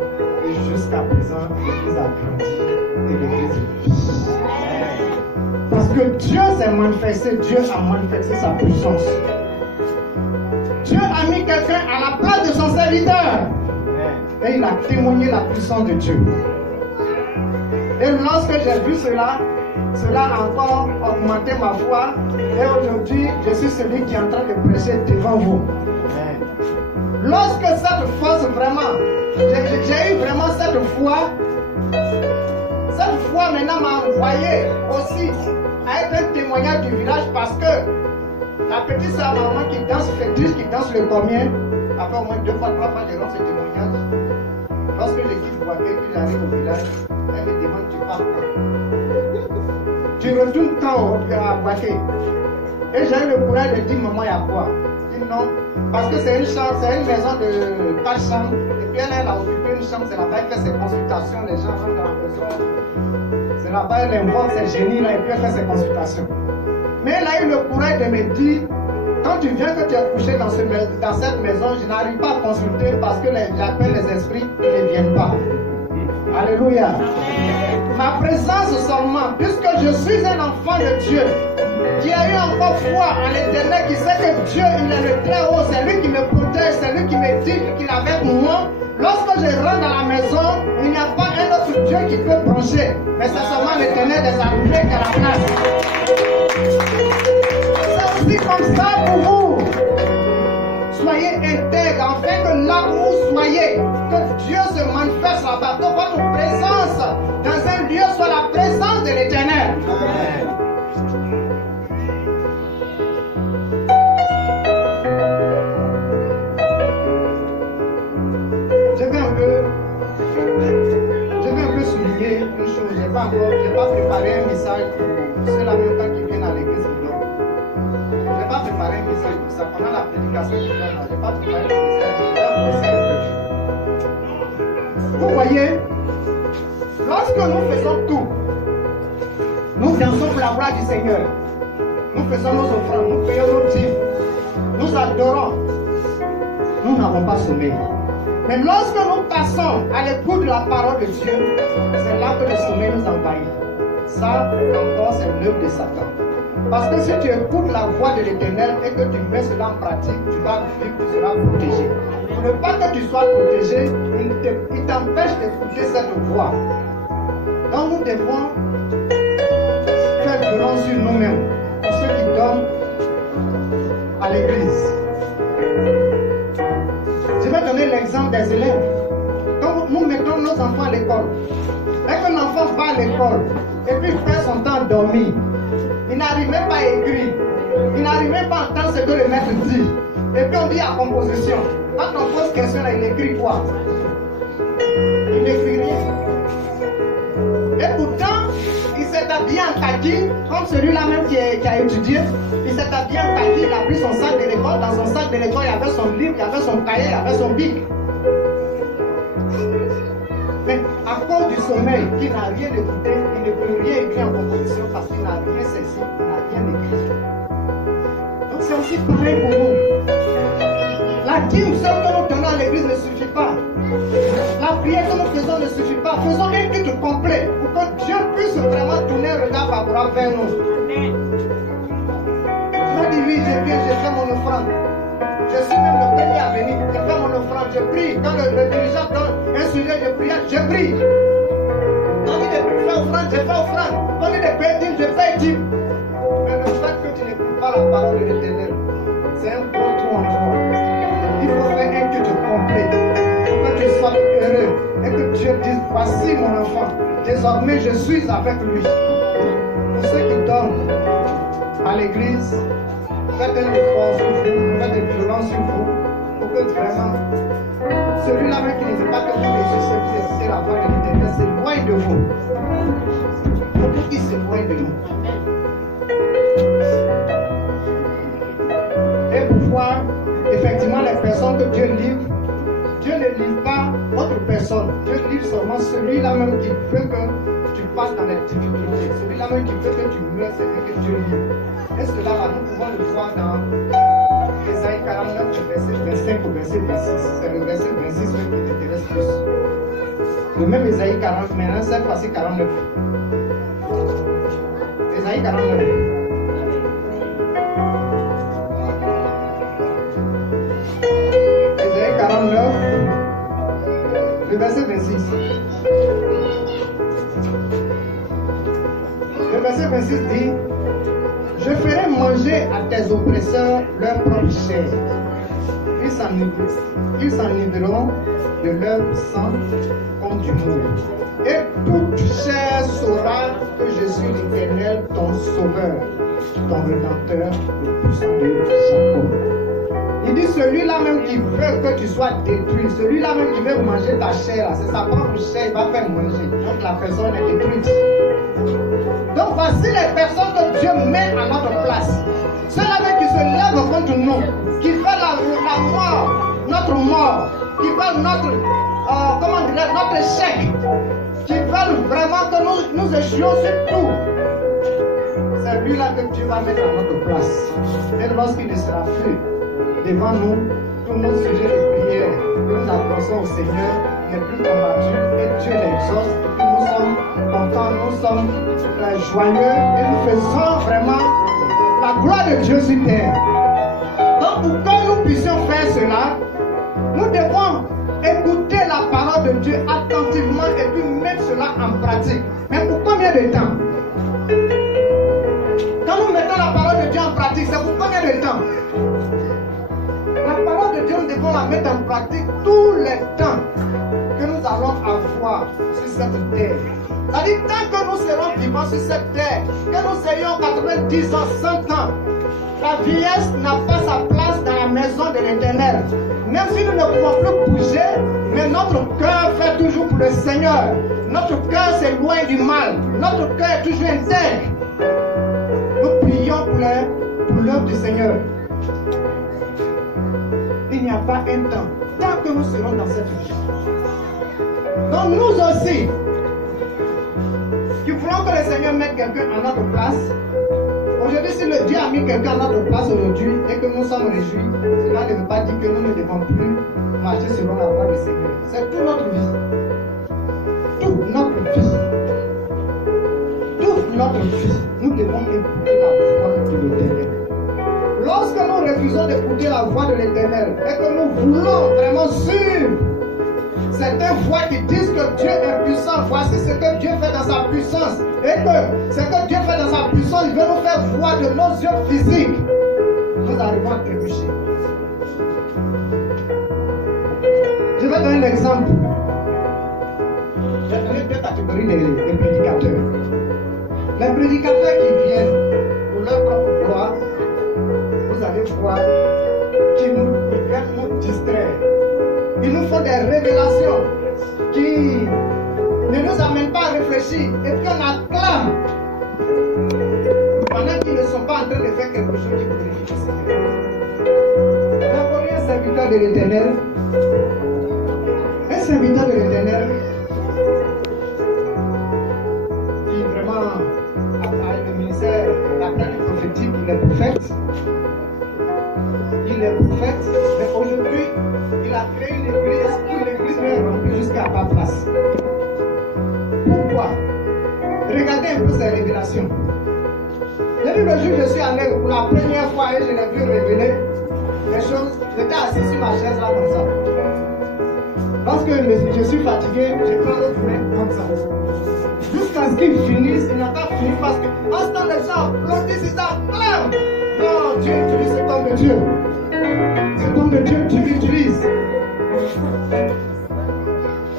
Et jusqu'à présent, l'église a grandi et l'église vit. Parce que Dieu s'est manifesté, Dieu a manifesté sa puissance. Dieu a mis quelqu'un à la place foi de son serviteur. Et il a témoigné la puissance de Dieu. Et lorsque j'ai vu cela, cela a encore augmenté ma foi. Et aujourd'hui, je suis celui qui est en train de prêcher devant vous. Lorsque cette force vraiment, j'ai eu vraiment cette foi maintenant m'a envoyé aussi à être un témoignage du village parce que la petite soeur maman qui danse fétiche, qui danse le combien, après au moins 2 fois, 3 fois, je rends ce témoignage. Lorsque je quitte Boaké, puis j'arrive au village, elle me demande tu pars quand? Tu retournes quand à Boaké? Et j'ai eu le courage de dire maman, il y a quoi? Je dis non, parce que c'est une chambre, c'est une maison de 4 chambres, et puis elle a occupé une chambre, c'est là-bas, elle fait ses consultations, les gens rentrent dans la maison. C'est là-bas, elle invoque ses génies là, et puis elle fait ses consultations. Mais elle a eu le courage de me dire, quand tu viens que tu es couché dans cette maison, je n'arrive pas à consulter parce que j'appelle les esprits qui ne viennent pas. Alléluia. Ma présence seulement, puisque je suis un enfant de Dieu, qui a eu encore foi en l'éternel, qui sait que Dieu, il est le très haut, c'est lui qui me protège, c'est lui qui me dit qu'il est avec moi. Lorsque je rentre dans la maison, il n'y a pas un autre Dieu qui peut brancher, mais c'est seulement l'éternel des armées qui a la place. C'est aussi comme ça pour vous. Soyez intègres, afin que là où vous soyez, que Dieu se manifeste là-bas, que votre présence dans un lieu soit la présence de l'éternel. Je vais un peu souligner une chose. Je n'ai pas préparé un message pour ceux-là même qui viennent à l'église qui dorment. Je n'ai pas préparé un message pour ça. Pendant la prédication qui vient là, je n'ai pas préparé un message. Vous voyez, lorsque nous faisons tout, nous dansons pour la gloire du Seigneur. Nous faisons nos offrandes, nous payons nos dîmes, nous adorons. Nous n'avons pas sommeil. Mais lorsque nous passons à l'écoute de la parole de Dieu, c'est là que le sommeil nous envahit. Ça, encore, c'est l'œuvre de Satan. Parce que si tu écoutes la voix de l'Éternel et que tu mets cela en pratique, tu vas vivre, tu seras protégé. Pour ne pas que tu sois protégé, il t'empêche d'écouter cette voix. Donc nous devons faire violence sur nous-mêmes, pour ceux qui dorment à l'église. Je vais donner l'exemple des élèves. Quand nous mettons nos enfants à l'école, dès qu'un enfant va à l'école et puis il fait son temps à dormir, il n'arrive même pas à écrire, il n'arrive même pas à entendre ce que le maître dit. Et puis on dit à composition. Quand on pose question là, il écrit quoi? Il n'écrit rien. Et pourtant, il s'est habillé en kaki, comme celui-là même qui a étudié. Il s'est habillé en kaki, il a pris son sac de l'école. Dans son sac de l'école, il y avait son livre, il y avait son cahier, il y avait son bic. Mais à cause du sommeil, qui n'a rien écouté, il ne peut rien écrire en composition parce qu'il n'a rien saisi, il n'a rien écrit. Donc c'est aussi pareil pour nous. La dîme seule que nous donnons à l'église ne suffit pas. La prière que nous faisons ne suffit pas. Faisons un culte complet pour que Dieu puisse vraiment tourner un regard favorable vers nous. Je dis oui, je viens, je fais mon offrande. Je suis même le premier à venir. Je fais mon offrande, je prie. Quand le dirigeant donne un sujet de prière, je prie. Quand il dit de faire offrande, je fais offrande. Quand il dit de payer dîme, je paye dîme. Mais le fait que tu n'écoutes pas la parole de l'Éternel, c'est un gros trou en toi. Il faut faire un culte complet pour que tu sois heureux et que Dieu dise voici mon enfant, désormais je suis avec lui. Pour ceux qui dorment à l'église, faites un effort sur vous, faites des violences sur vous pour que vraiment celui-là même qui ne veut pas que vous réussissiez, vous écoutez la voix de l'Éternel, s'éloigne de vous. Pour qu'il s'éloigne de nous. Et pour voir effectivement les personnes que Dieu livre, Dieu ne livre pas autre personne. Dieu livre seulement celui-là même qui veut que tu passes dans les difficultés. Celui-là même qui veut que tu meurs, c'est lui que Dieu livre. Et cela, nous pouvons le voir dans Ésaïe 49, verset 25 au verset 26. C'est le verset 26 qui t'intéresse plus. Le même Ésaïe 40, maintenant cette fois-ci 49. Ésaïe 49. Ésaïe 49. Le verset 26. Le verset 26 dit: je ferai manger à tes oppresseurs leur propre chair. Ils s'enivreront de leur sang comme du mou. Et toute chair saura que je suis l'Éternel, ton sauveur, ton rédempteur, le puissant de Jacob. Il dit: celui-là même qui veut que tu sois détruit, celui-là même qui veut manger ta chair, c'est sa propre chair, il va faire manger. Donc la personne est détruite. Donc voici les personnes que Dieu met à notre place. Ceux-là même qui se lèvent contre nous, qui veulent la mort, notre mort, qui veulent notre, notre échec, qui veulent vraiment que nous échouions sur tout. C'est lui-là que Dieu va mettre à notre place. Et lorsqu'il ne sera plus devant nous, tous nos sujets de prière que nous adressons au Seigneur n'est plus combattu et Dieu l'exauce. Et puis nous sommes contents, nous sommes joyeux et nous faisons vraiment la gloire de Dieu sur terre. Donc pour que nous puissions faire cela, nous devons écouter la parole de Dieu attentivement et puis mettre cela en pratique. Mais pour combien de temps? Quand nous mettons la parole de Dieu en pratique, c'est pour combien de temps? La parole de Dieu, nous devons la mettre en pratique tous les temps que nous allons avoir sur cette terre. C'est-à-dire, tant que nous serons vivants sur cette terre, que nous ayons 90 ans, 100 ans, la vieillesse n'a pas sa place dans la maison de l'Éternel. Même si nous ne pouvons plus bouger, mais notre cœur fait toujours pour le Seigneur. Notre cœur s'éloigne du mal. Notre cœur est toujours intègre. Nous prions pour l'œuvre du Seigneur. Il n'y a pas un temps, tant que nous serons dans cette vie. Donc nous aussi, qui voulons que le Seigneur mette quelqu'un à notre place, aujourd'hui, si le Dieu a mis quelqu'un à notre place aujourd'hui et que nous sommes réjouis, cela ne veut pas dire que nous ne devons plus marcher selon la voie du Seigneur. C'est toute notre vie. Toute notre vie. Toute notre vie. Nous devons écouter la voix de l'Éternel. Lorsque nous refusons d'écouter la voix de l'Éternel et que nous voulons vraiment suivre certaines voix qui disent que Dieu est puissant, voici ce que Dieu fait dans sa puissance, et que ce que Dieu fait dans sa puissance, il veut nous faire voir de nos yeux physiques, nous arrivons à trébucher. Je vais donner un exemple. Je vais donner deux catégories de prédicateurs. Les prédicateurs qui viennent pour leur propre gloire, vous allez voir qu'ils viennent nous distraire. Ils nous font des révélations qui ne nous amènent pas à réfléchir et puis on acclame pendant qu'ils ne sont pas en train de faire quelque chose qui glorifie le Seigneur. D'abord, un serviteur de l'Éternel, qui vraiment a le ministère, la pratique prophétique, il est prophète. Il est prophète, mais aujourd'hui, il a créé une église où l'église est remplie jusqu'à pas place. Pourquoi? Regardez un peu ces révélations. Depuis le jour où je suis allé pour la première fois et je l'ai vu révéler des choses, j'étais assis sur ma chaise là comme ça. Lorsque je suis fatigué, je prends l'autre main comme ça. Jusqu'à ce qu'il finisse, il n'a pas fini parce que en ce temps les gens applaudissent, ils acclament. Non, Dieu utilise cet homme de Dieu. Cet homme de Dieu, tu l'utilises.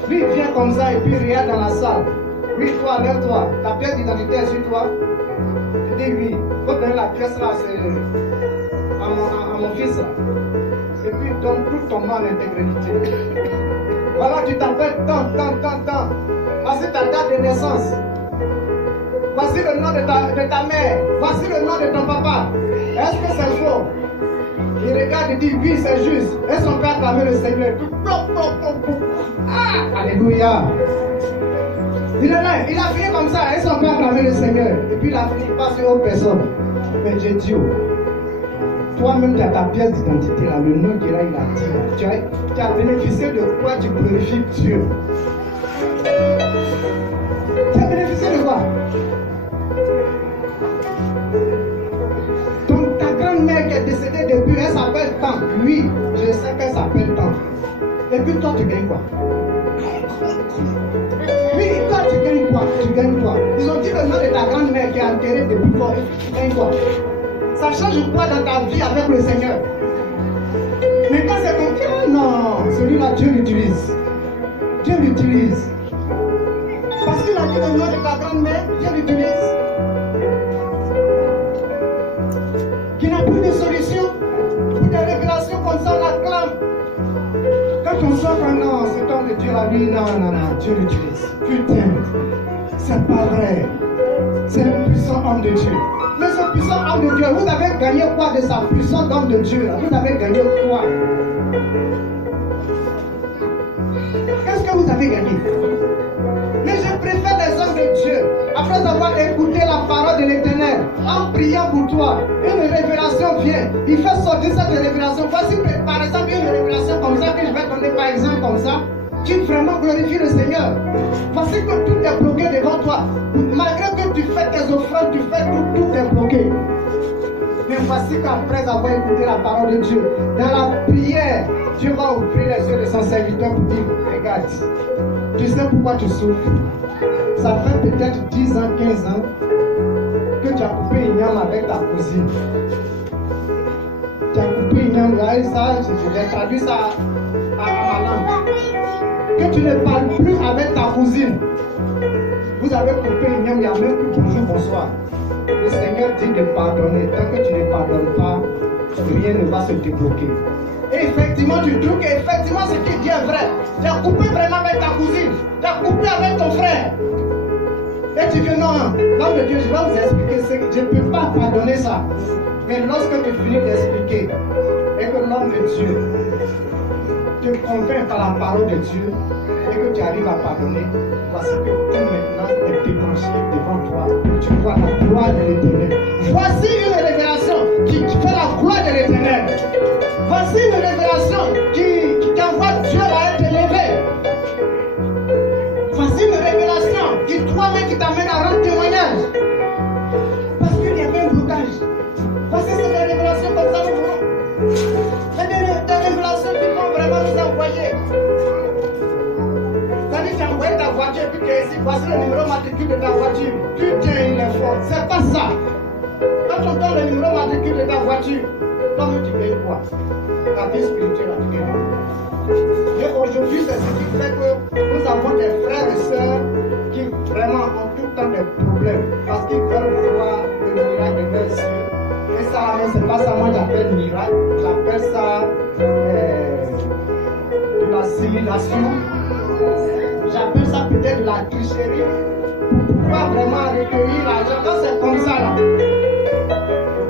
Lui, il vient comme ça et puis il regarde dans la salle. Oui, toi, lève-toi. Ta pièce d'identité est sur toi. Je dis oui. Il faut donner la pièce là à mon fils là. Et puis il donne tout ton nom en intégralité. Voilà, tu t'appelles tant. Voici ta date de naissance. Voici le nom de ta mère. Voici le nom de ton papa. Est-ce que c'est faux? Il regarde et dit oui, c'est juste. Est-ce qu'on peut acclamer le Seigneur? Ah, alléluia. Il est là, il a fini comme ça. Est-ce qu'on peut acclamer le Seigneur? Et puis il a fini par passer aux personnes. Mais j'ai dit, toi-même tu as ta pièce d'identité là, le nom qu'il a, il a dit. Tu as bénéficié de quoi? Tu glorifies Dieu. Tu as bénéficié de quoi? Donc ta grand-mère qui est décédée depuis, elle s'appelle tant. Oui, je sais qu'elle s'appelle tant. Et puis toi tu gagnes quoi? Oui, toi, tu gagnes quoi? Tu gagnes quoi? Ils ont dit le nom de ta grand-mère qui a enterré depuis fort. Tu gagnes quoi? Ça change quoi dans ta vie avec le Seigneur? Mais quand c'est comme oh non, celui-là, Dieu l'utilise. Dieu l'utilise. Parce qu'il a dit le nom de ta grand-mère, Dieu l'utilise. Qui n'a plus de solution pour des révélations comme ça, on l'acclame. Quand on sort non, cet homme de Dieu la vie, non, Dieu l'utilise. Putain, c'est pas vrai. C'est un puissant homme de Dieu. Mais ce puissant homme de Dieu, vous avez gagné quoi de sa puissance d'homme de Dieu là? Vous avez gagné quoi? Qu'est-ce que vous avez gagné? Mais je préfère les hommes de Dieu, après avoir écouté la parole de l'Éternel, en priant pour toi, une révélation vient, il fait sortir cette révélation. Voici par exemple une révélation comme ça que je vais donner par exemple comme ça, qui vraiment glorifie le Seigneur. Voici que tout est bloqué devant toi. Malgré que tu fais tes offrandes, tu fais tout est bloqué. Mais voici qu'après avoir écouté la parole de Dieu, dans la prière, Dieu va ouvrir les yeux de son serviteur pour dire, regarde, tu sais pourquoi tu souffres? Ça fait peut-être 10 ans, 15 ans que tu as coupé une yam avec ta cousine. Tu as coupé une yam, ça, j'ai traduit ça à ma langue. Que tu ne parles plus avec ta cousine. Vous avez coupé une yam, il n'y a même plus bonjour, bonsoir. Le Seigneur dit de pardonner. Tant que tu ne pardonnes pas, rien ne va se débloquer. Et effectivement, tu trouves qu'effectivement ce qui dit est vrai. Tu as coupé vraiment avec ta cousine. Tu as coupé avec ton frère. Et tu dis non, l'homme de Dieu, je vais vous expliquer. Je ne peux pas pardonner ça. Mais lorsque tu finis d'expliquer et que l'homme de Dieu te convainc par la parole de Dieu et que tu arrives à pardonner, voici que tout maintenant est déclenché devant toi. Tu vois la gloire de l'Éternel. Voici une révélation qui fait la gloire de l'Éternel. Voici une révélation qui envoie Dieu à être élevé. Voici une révélation qui toi-même qui t'amène à rendre témoignage. Parce qu'il y avait un blocage. Voici ces révélations comme ça nous voulons. C'est des révélations qui vont vraiment nous envoyer. C'est-à-dire que tu as envoyé ta voiture et puis tu es ici. Voici le numéro matricule de ta voiture. Putain, il est fort. C'est pas ça. Quand on donne le numéro matricule de ta voiture, toi tu gagnes quoi? Ta vie spirituelle, tu gagnes. Mais aujourd'hui, c'est ce qui fait que nous avons des frères et sœurs qui vraiment ont tout le temps des problèmes parce qu'ils veulent voir le miracle de leurs yeux. Et ça, c'est pas ça, moi j'appelle miracle, j'appelle ça de la simulation. J'appelle ça peut-être de la tricherie pour pouvoir vraiment recueillir l'argent. Quand c'est comme ça là,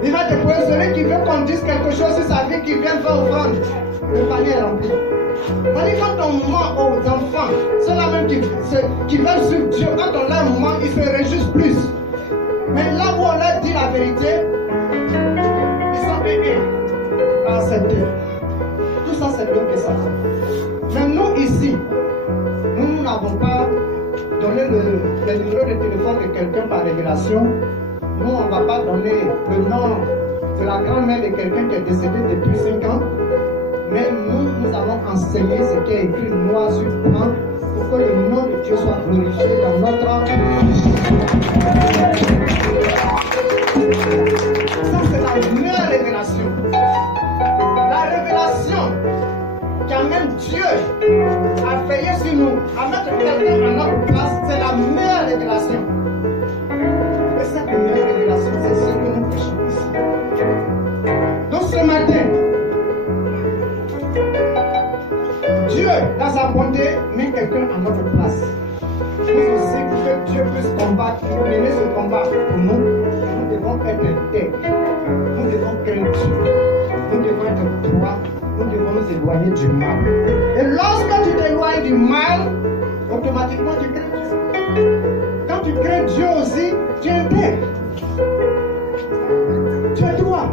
il va te poser celui qui veut qu'on dise quelque chose sur sa vie, qui vient faire offrande. Le panier est rempli. Quand on ment aux enfants, ceux-là même qui veulent sur Dieu, quand on leur ment, ils se réjouissent plus. Mais là où on leur dit la vérité, ils sont à accepter. Tout ça, c'est l'œuvre de Satan. Mais nous, ici, nous n'avons pas donné le numéro de téléphone de quelqu'un par révélation. Nous, on ne va pas donner le nom de la grand-mère de quelqu'un qui est décédé depuis 5 ans. Mais nous avons enseigné ce qui est écrit noir sur blanc pour que le nom de Dieu soit glorifié dans notre vie. Ça, c'est la meilleure révélation. La révélation qui amène Dieu à veiller sur nous, à mettre quelqu'un à notre place, c'est la meilleure révélation. Et cette meilleure révélation, c'est ce que nous prêchons ici. Donc ce matin, Dieu, dans sa bonté, met quelqu'un à notre place. Nous aussi, pour que Dieu puisse combattre, mener ce combat pour nous, nous devons être intègres. Nous devons craindre Dieu. Nous devons être droits. Nous devons nous éloigner du mal. Et lorsque tu t'éloignes du mal, automatiquement tu crains Dieu. Quand tu crains Dieu aussi, tu es intègre. Tu es droit.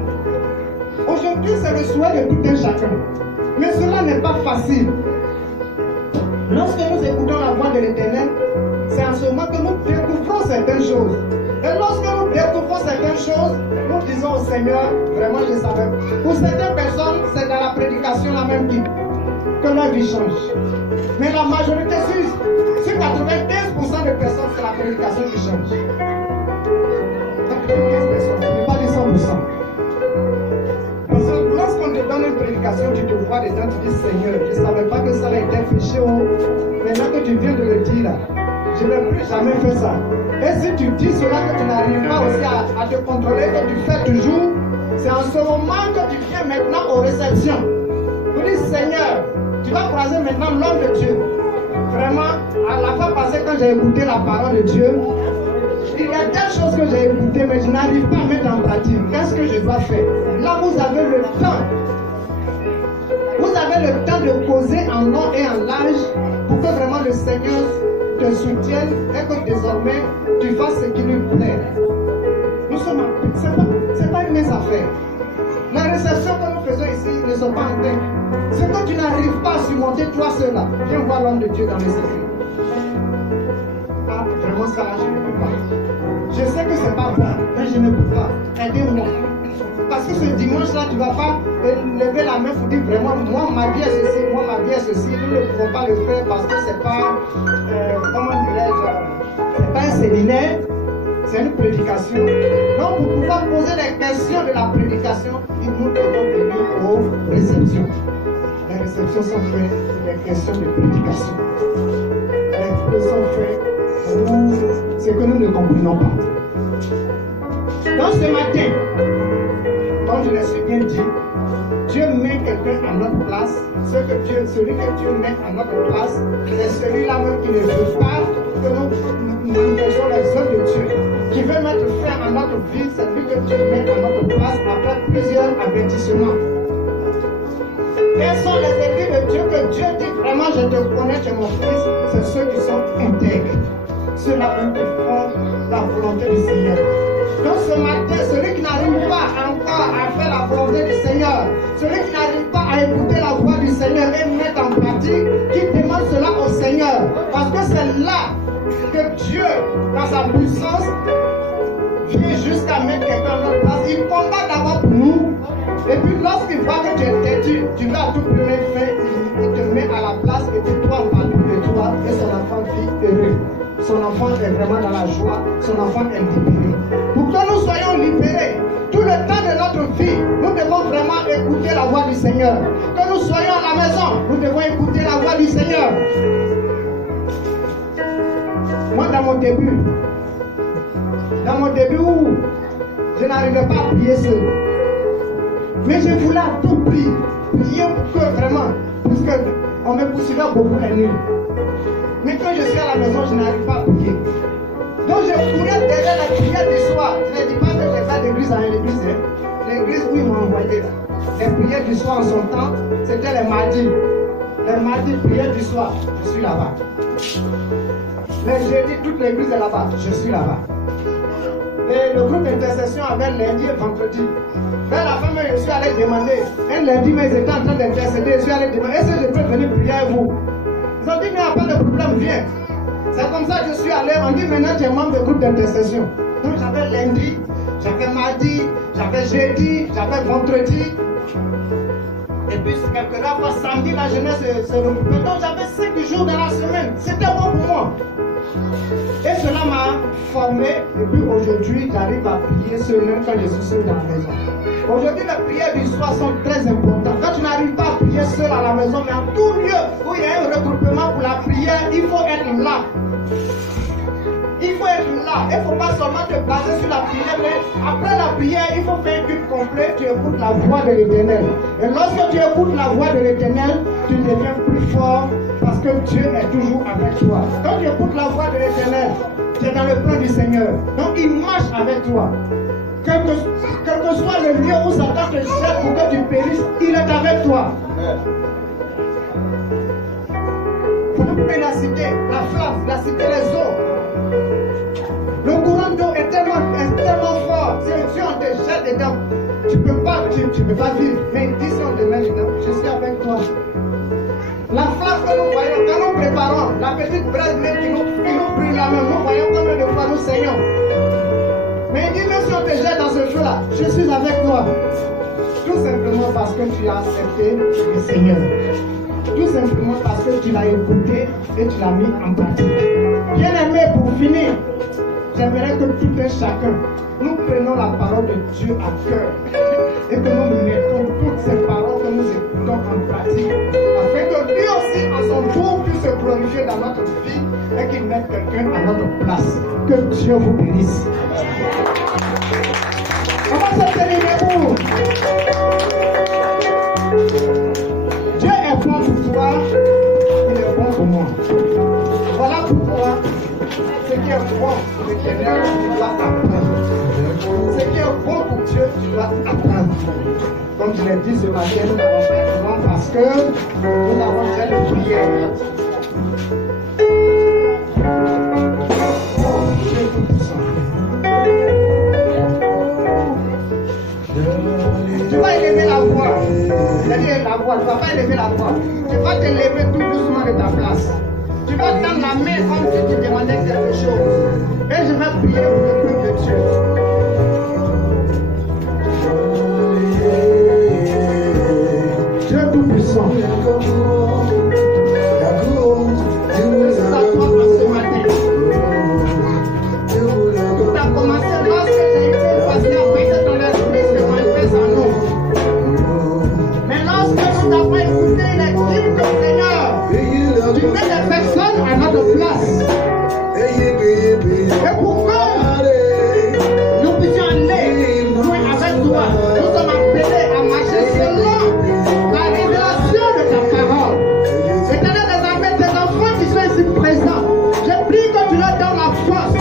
Aujourd'hui, c'est le souhait de tout un chacun. Mais cela n'est pas facile. Lorsque nous écoutons la voix de l'Éternel, c'est en ce moment que nous découvrons certaines choses. Et lorsque nous découvrons certaines choses, nous disons au Seigneur, vraiment je savais. Pour certaines personnes, c'est dans la prédication la même qui. que leur vie change. Mais la majorité, sur 95% des personnes, c'est la prédication qui change. 95 personnes, mais pas les 100%. Parce que lorsqu'on te donne une prédication, tu te vois dedans, tu dis Seigneur, je ne savais pas que ça allait être fiché. Maintenant que tu viens de le dire, je ne vais plus jamais faire ça. Et si tu dis cela que tu n'arrives pas aussi à te contrôler, que tu fais toujours, c'est en ce moment que tu viens maintenant aux réceptions. Tu dis Seigneur, tu vas croiser maintenant l'homme de Dieu. Vraiment, à la fois passée, quand j'ai écouté la parole de Dieu, il y a des choses que j'ai écoutées, mais je n'arrive pas à mettre en pratique. Qu'est-ce que je dois faire? Là, vous avez le temps. Vous avez le temps de causer en long et en large pour que vraiment le Seigneur te soutienne et que désormais tu fasses ce qui lui plaît. Nous sommes en paix. Ce n'est pas une mince affaire. La réception que nous faisons ici ne sont pas en paix. Ce que tu n'arrives pas à surmonter toi seul là, viens voir l'homme de Dieu dans les secrets. Ah, vraiment ça là, je ne peux pas. Je sais que ce n'est pas bon, mais je ne peux pas. Aidez-moi. Parce que ce dimanche-là, tu ne vas pas lever la main pour dire vraiment, moi, ma vie est ceci, moi, ma vie est ceci. Nous ne pouvons pas le faire parce que ce n'est pas, comment dirais-je, c'est pas un séminaire, c'est une prédication. Donc, pour pouvoir poser les questions de la prédication, nous devons venir aux réceptions. Les réceptions sont faites pour les questions de prédication. Les réceptions sont faites pour ce que nous ne comprenons pas. Donc, ce matin, comme je l'ai si bien dit, Dieu met quelqu'un à notre place. Celui que Dieu met à notre place, c'est celui-là même qui ne veut pas que nous manifestions les œuvres de Dieu. Qui veut mettre fin à notre vie, c'est lui que Dieu met à notre place après plusieurs avertissements. Quels sont les élus de Dieu que Dieu dit vraiment, je te connais, tu es mon fils? C'est ceux qui sont intègres. Ceux-là qui font la volonté du Seigneur. Donc ce matin, celui qui n'arrive pas encore à faire la volonté du Seigneur, celui qui n'arrive pas à écouter la voix du Seigneur et mettre en pratique, qui demande cela au Seigneur. Parce que c'est là que Dieu, dans sa puissance, vient jusqu'à mettre quelqu'un à notre place. Il combat d'abord pour nous. Et puis lorsqu'il voit que tu es têtu, tu vas à tout premier faire, il te met à la place et puis toi, on parle de toi et son enfant vit heureux. Son enfant est vraiment dans la joie, son enfant est libéré. Pour que nous soyons libérés, tout le temps de notre vie, nous devons vraiment écouter la voix du Seigneur. Que nous soyons à la maison, nous devons écouter la voix du Seigneur. Moi, dans mon début où je n'arrivais pas à prier seul, mais je voulais à tout prix prier pour que vraiment, parce qu'on me poursuivait beaucoup la nuit. Mais quand je suis à la maison, je n'arrive pas à prier. Donc je courais derrière la prière du soir. Je ne dis pas que j'ai fait l'église à l'église. L'église où ils m'ont envoyé là. Les prières du soir en son temps, c'était les mardis. Les mardis, prières du soir, je suis là-bas. Les jeudis, toute l'église est là-bas, je suis là-bas. Et le groupe d'intercession avait lundi et vendredi. Vers la fin, je suis allé demander. Un lundi, mais ils étaient en train d'intercéder. Je suis allé demander, est-ce que je peux venir prier avec vous? Ils ont dit, il n'y a pas de problème, viens. C'est comme ça que je suis allé. On dit, maintenant, tu es membre du groupe d'intercession. Donc, j'avais lundi, j'avais mardi, j'avais jeudi, j'avais vendredi. Et puis, quelques fois, samedi, la jeunesse se regroupait. Donc, j'avais 5 jours dans la semaine. C'était bon pour moi. Et cela m'a formé. Et puis, aujourd'hui, j'arrive à prier seul, même quand je suis seul dans la maison. Aujourd'hui, les prières du soir sont très importantes. Quand tu n'arrives pas à prier seul à la maison, mais en tout lieu où il y a un regroupement pour la prière, il faut être là. Il faut être là. Il ne faut pas seulement te baser sur la prière, mais après la prière, il faut faire un culte complet. Tu écoutes la voix de l'Éternel. Et lorsque tu écoutes la voix de l'Éternel, tu deviens plus fort parce que Dieu est toujours avec toi. Quand tu écoutes la voix de l'Éternel, tu es dans le plan du Seigneur. Donc il marche avec toi. Quel que soit le lieu où Satan te jette pour que tu périsses, il est avec toi. Vous pouvez la citer, la flamme, la citer les eaux. Le courant d'eau est tellement fort. Si on te jette dedans, tu ne peux pas vivre. Mais dis si on te met dedans, je suis avec toi. La flamme que nous voyons, quand nous préparons, la petite braise qui nous brûle la main, nous voyons combien de fois nous saignons. Mais il dit, même si on te jette dans ce feu-là, je suis avec toi. Tout simplement parce que tu as accepté le Seigneur. Tout tout simplement parce que tu l'as écouté et tu l'as mis en pratique. Bien aimé, pour finir, j'aimerais que tout un chacun, nous prenons la parole de Dieu à cœur et que nous mettons toutes ces paroles que nous écoutons en pratique, afin que lui aussi, à son tour, puisse se glorifier dans notre vie et qu'il mette quelqu'un à notre place. Que Dieu vous bénisse. On va se tenir debout. Dieu est bon pour toi, il est bon pour moi. Voilà pourquoi ce qui est bon pour l'Éternel, tu dois apprendre. Ce qui est bon pour Dieu, tu dois apprendre. Comme je l'ai dit ce matin, nous n'avons pas de long parce que nous avons déjà une prière. Oh, Dieu tout-puissant. Tu vas élever la voix. C'est-à-dire la voix, tu ne vas pas élever la voix. Tu vas te lever tout doucement de ta place. Tu vas tendre la main comme si tu demandais quelque chose. Et je vais prier pour le peuple de Dieu. Dieu tout-puissant. C'est à toi ce matin. Tout a commencé lorsque j'ai été passé après que ton esprit se manifeste en nous. Mais lorsque nous avons écouté les cris du Seigneur, tu mets des personnes à notre place. Et pour que nous puissions aller loin avec toi, nous sommes appelés à marcher selon la révélation de ta parole. Éternel des armées, tes enfants qui sont ici présents, je prie que tu leur donnes la force.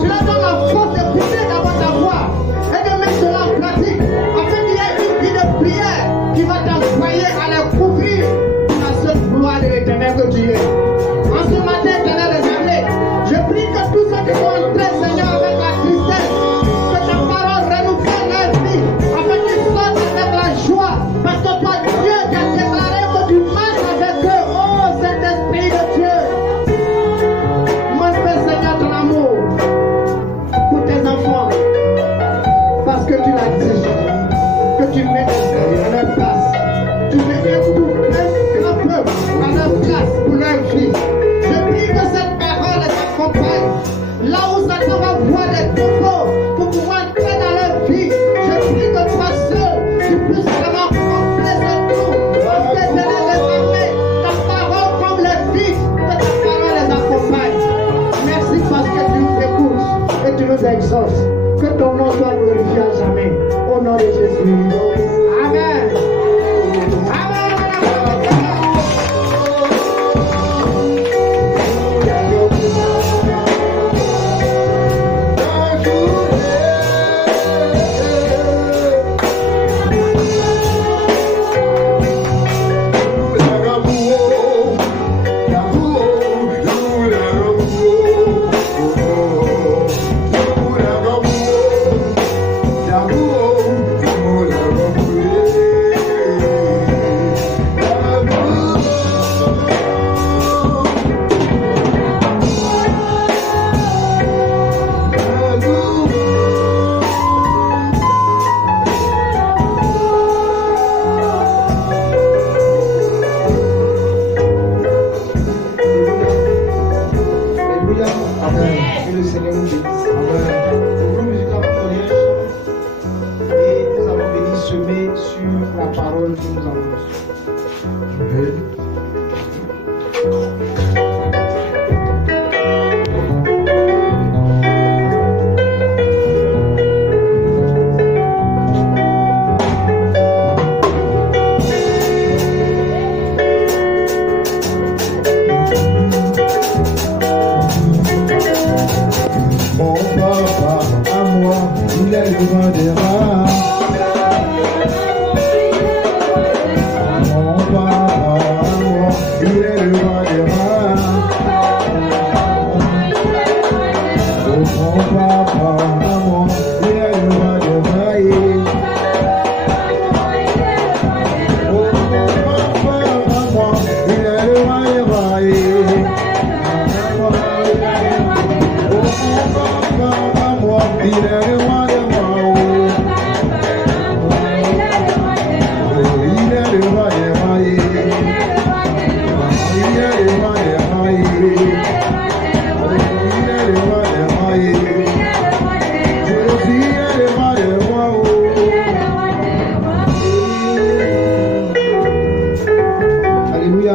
Tu leur donnes la force d'écouter d'abord ta voix et de mettre cela en pratique, afin qu'il y ait une vie de prière qui va t'envoyer à les couvrir pour la seule gloire de l'Éternel que tu es. En ce matin, Éternel des armées, je prie que tous ceux qui vont entrer, Seigneur, avec la tristesse, que ta parole renouvelle leur vie, afin qu'ils sortent avec la joie, parce que toi, Dieu, tu as déclaré que tu marches avec eux. Oh, Saint-Esprit de Dieu, montre, Seigneur, ton amour pour tes enfants, parce que tu l'as dit, que tu mets à leur place. Tu mets tout un grand peuple à leur place pour leur vie. Je prie que cette parole les accompagne. Là où Satan va voir des troupeaux pour pouvoir entrer dans leur vie, je prie que toi seul, tu puisses vraiment compléter tout. Parce que Éternel des armées, ta parole comme les fils, que ta parole les accompagne. Merci parce que tu nous écoutes et tu nous exauces. Que ton nom soit glorifié à jamais. Au nom de Jésus. Amen. Amen.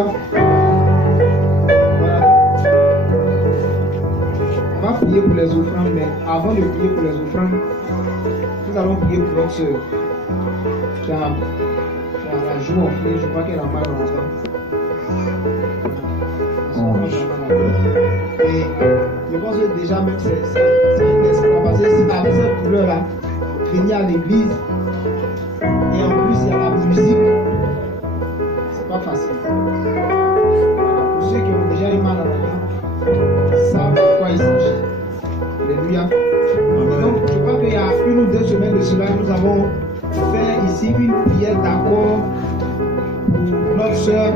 Alléluia. Voilà. On va prier pour les offrandes, mais avant de prier pour les offrandes, nous allons prier pour notre soeur. Qui a la joue enflée, je crois qu'elle a mal dans la dent. Et je pense que déjà même c'est un espoir, parce que si avec cette douleur là, venir à l'église, et en plus il y a la musique, c'est pas facile. Pour ceux qui ont déjà eu mal à la dent, ils savent de quoi il s'agit. Alléluia. Donc je crois qu'il y a 1 ou 2 semaines de cela, nous avons fait ici une prière d'accord pour notre soeur.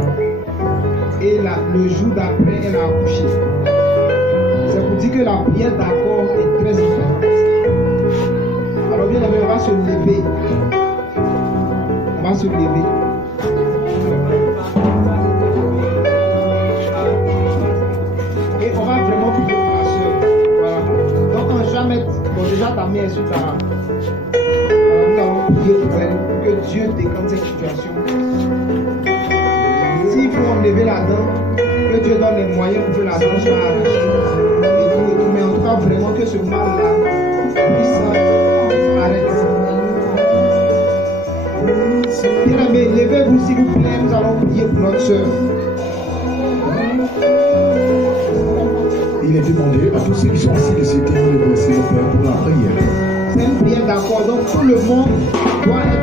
Et le jour d'après, elle a accouché. C'est pour dire que la prière d'accord est très importante. Alors bien aimé, on va se lever. On va se lever. Et on va vraiment prier pour la soeur. Voilà. Donc on va mettre, bon déjà ta main est sur ta rame. Alors nous allons prier pour elle, pour que Dieu décante cette situation. S'il faut enlever la dent, que Dieu donne les moyens pour que la dent soit arrachée. Et tout, mais en tout cas, vraiment que ce mal-là puisse arrêter. Bien aimé, levez-vous s'il vous plaît, nous allons prier pour notre soeur. Il est demandé à tous ceux qui sont assis de s'éteindre le verset de Père pour la prière. C'est une prière d'accord, donc tout le monde doit être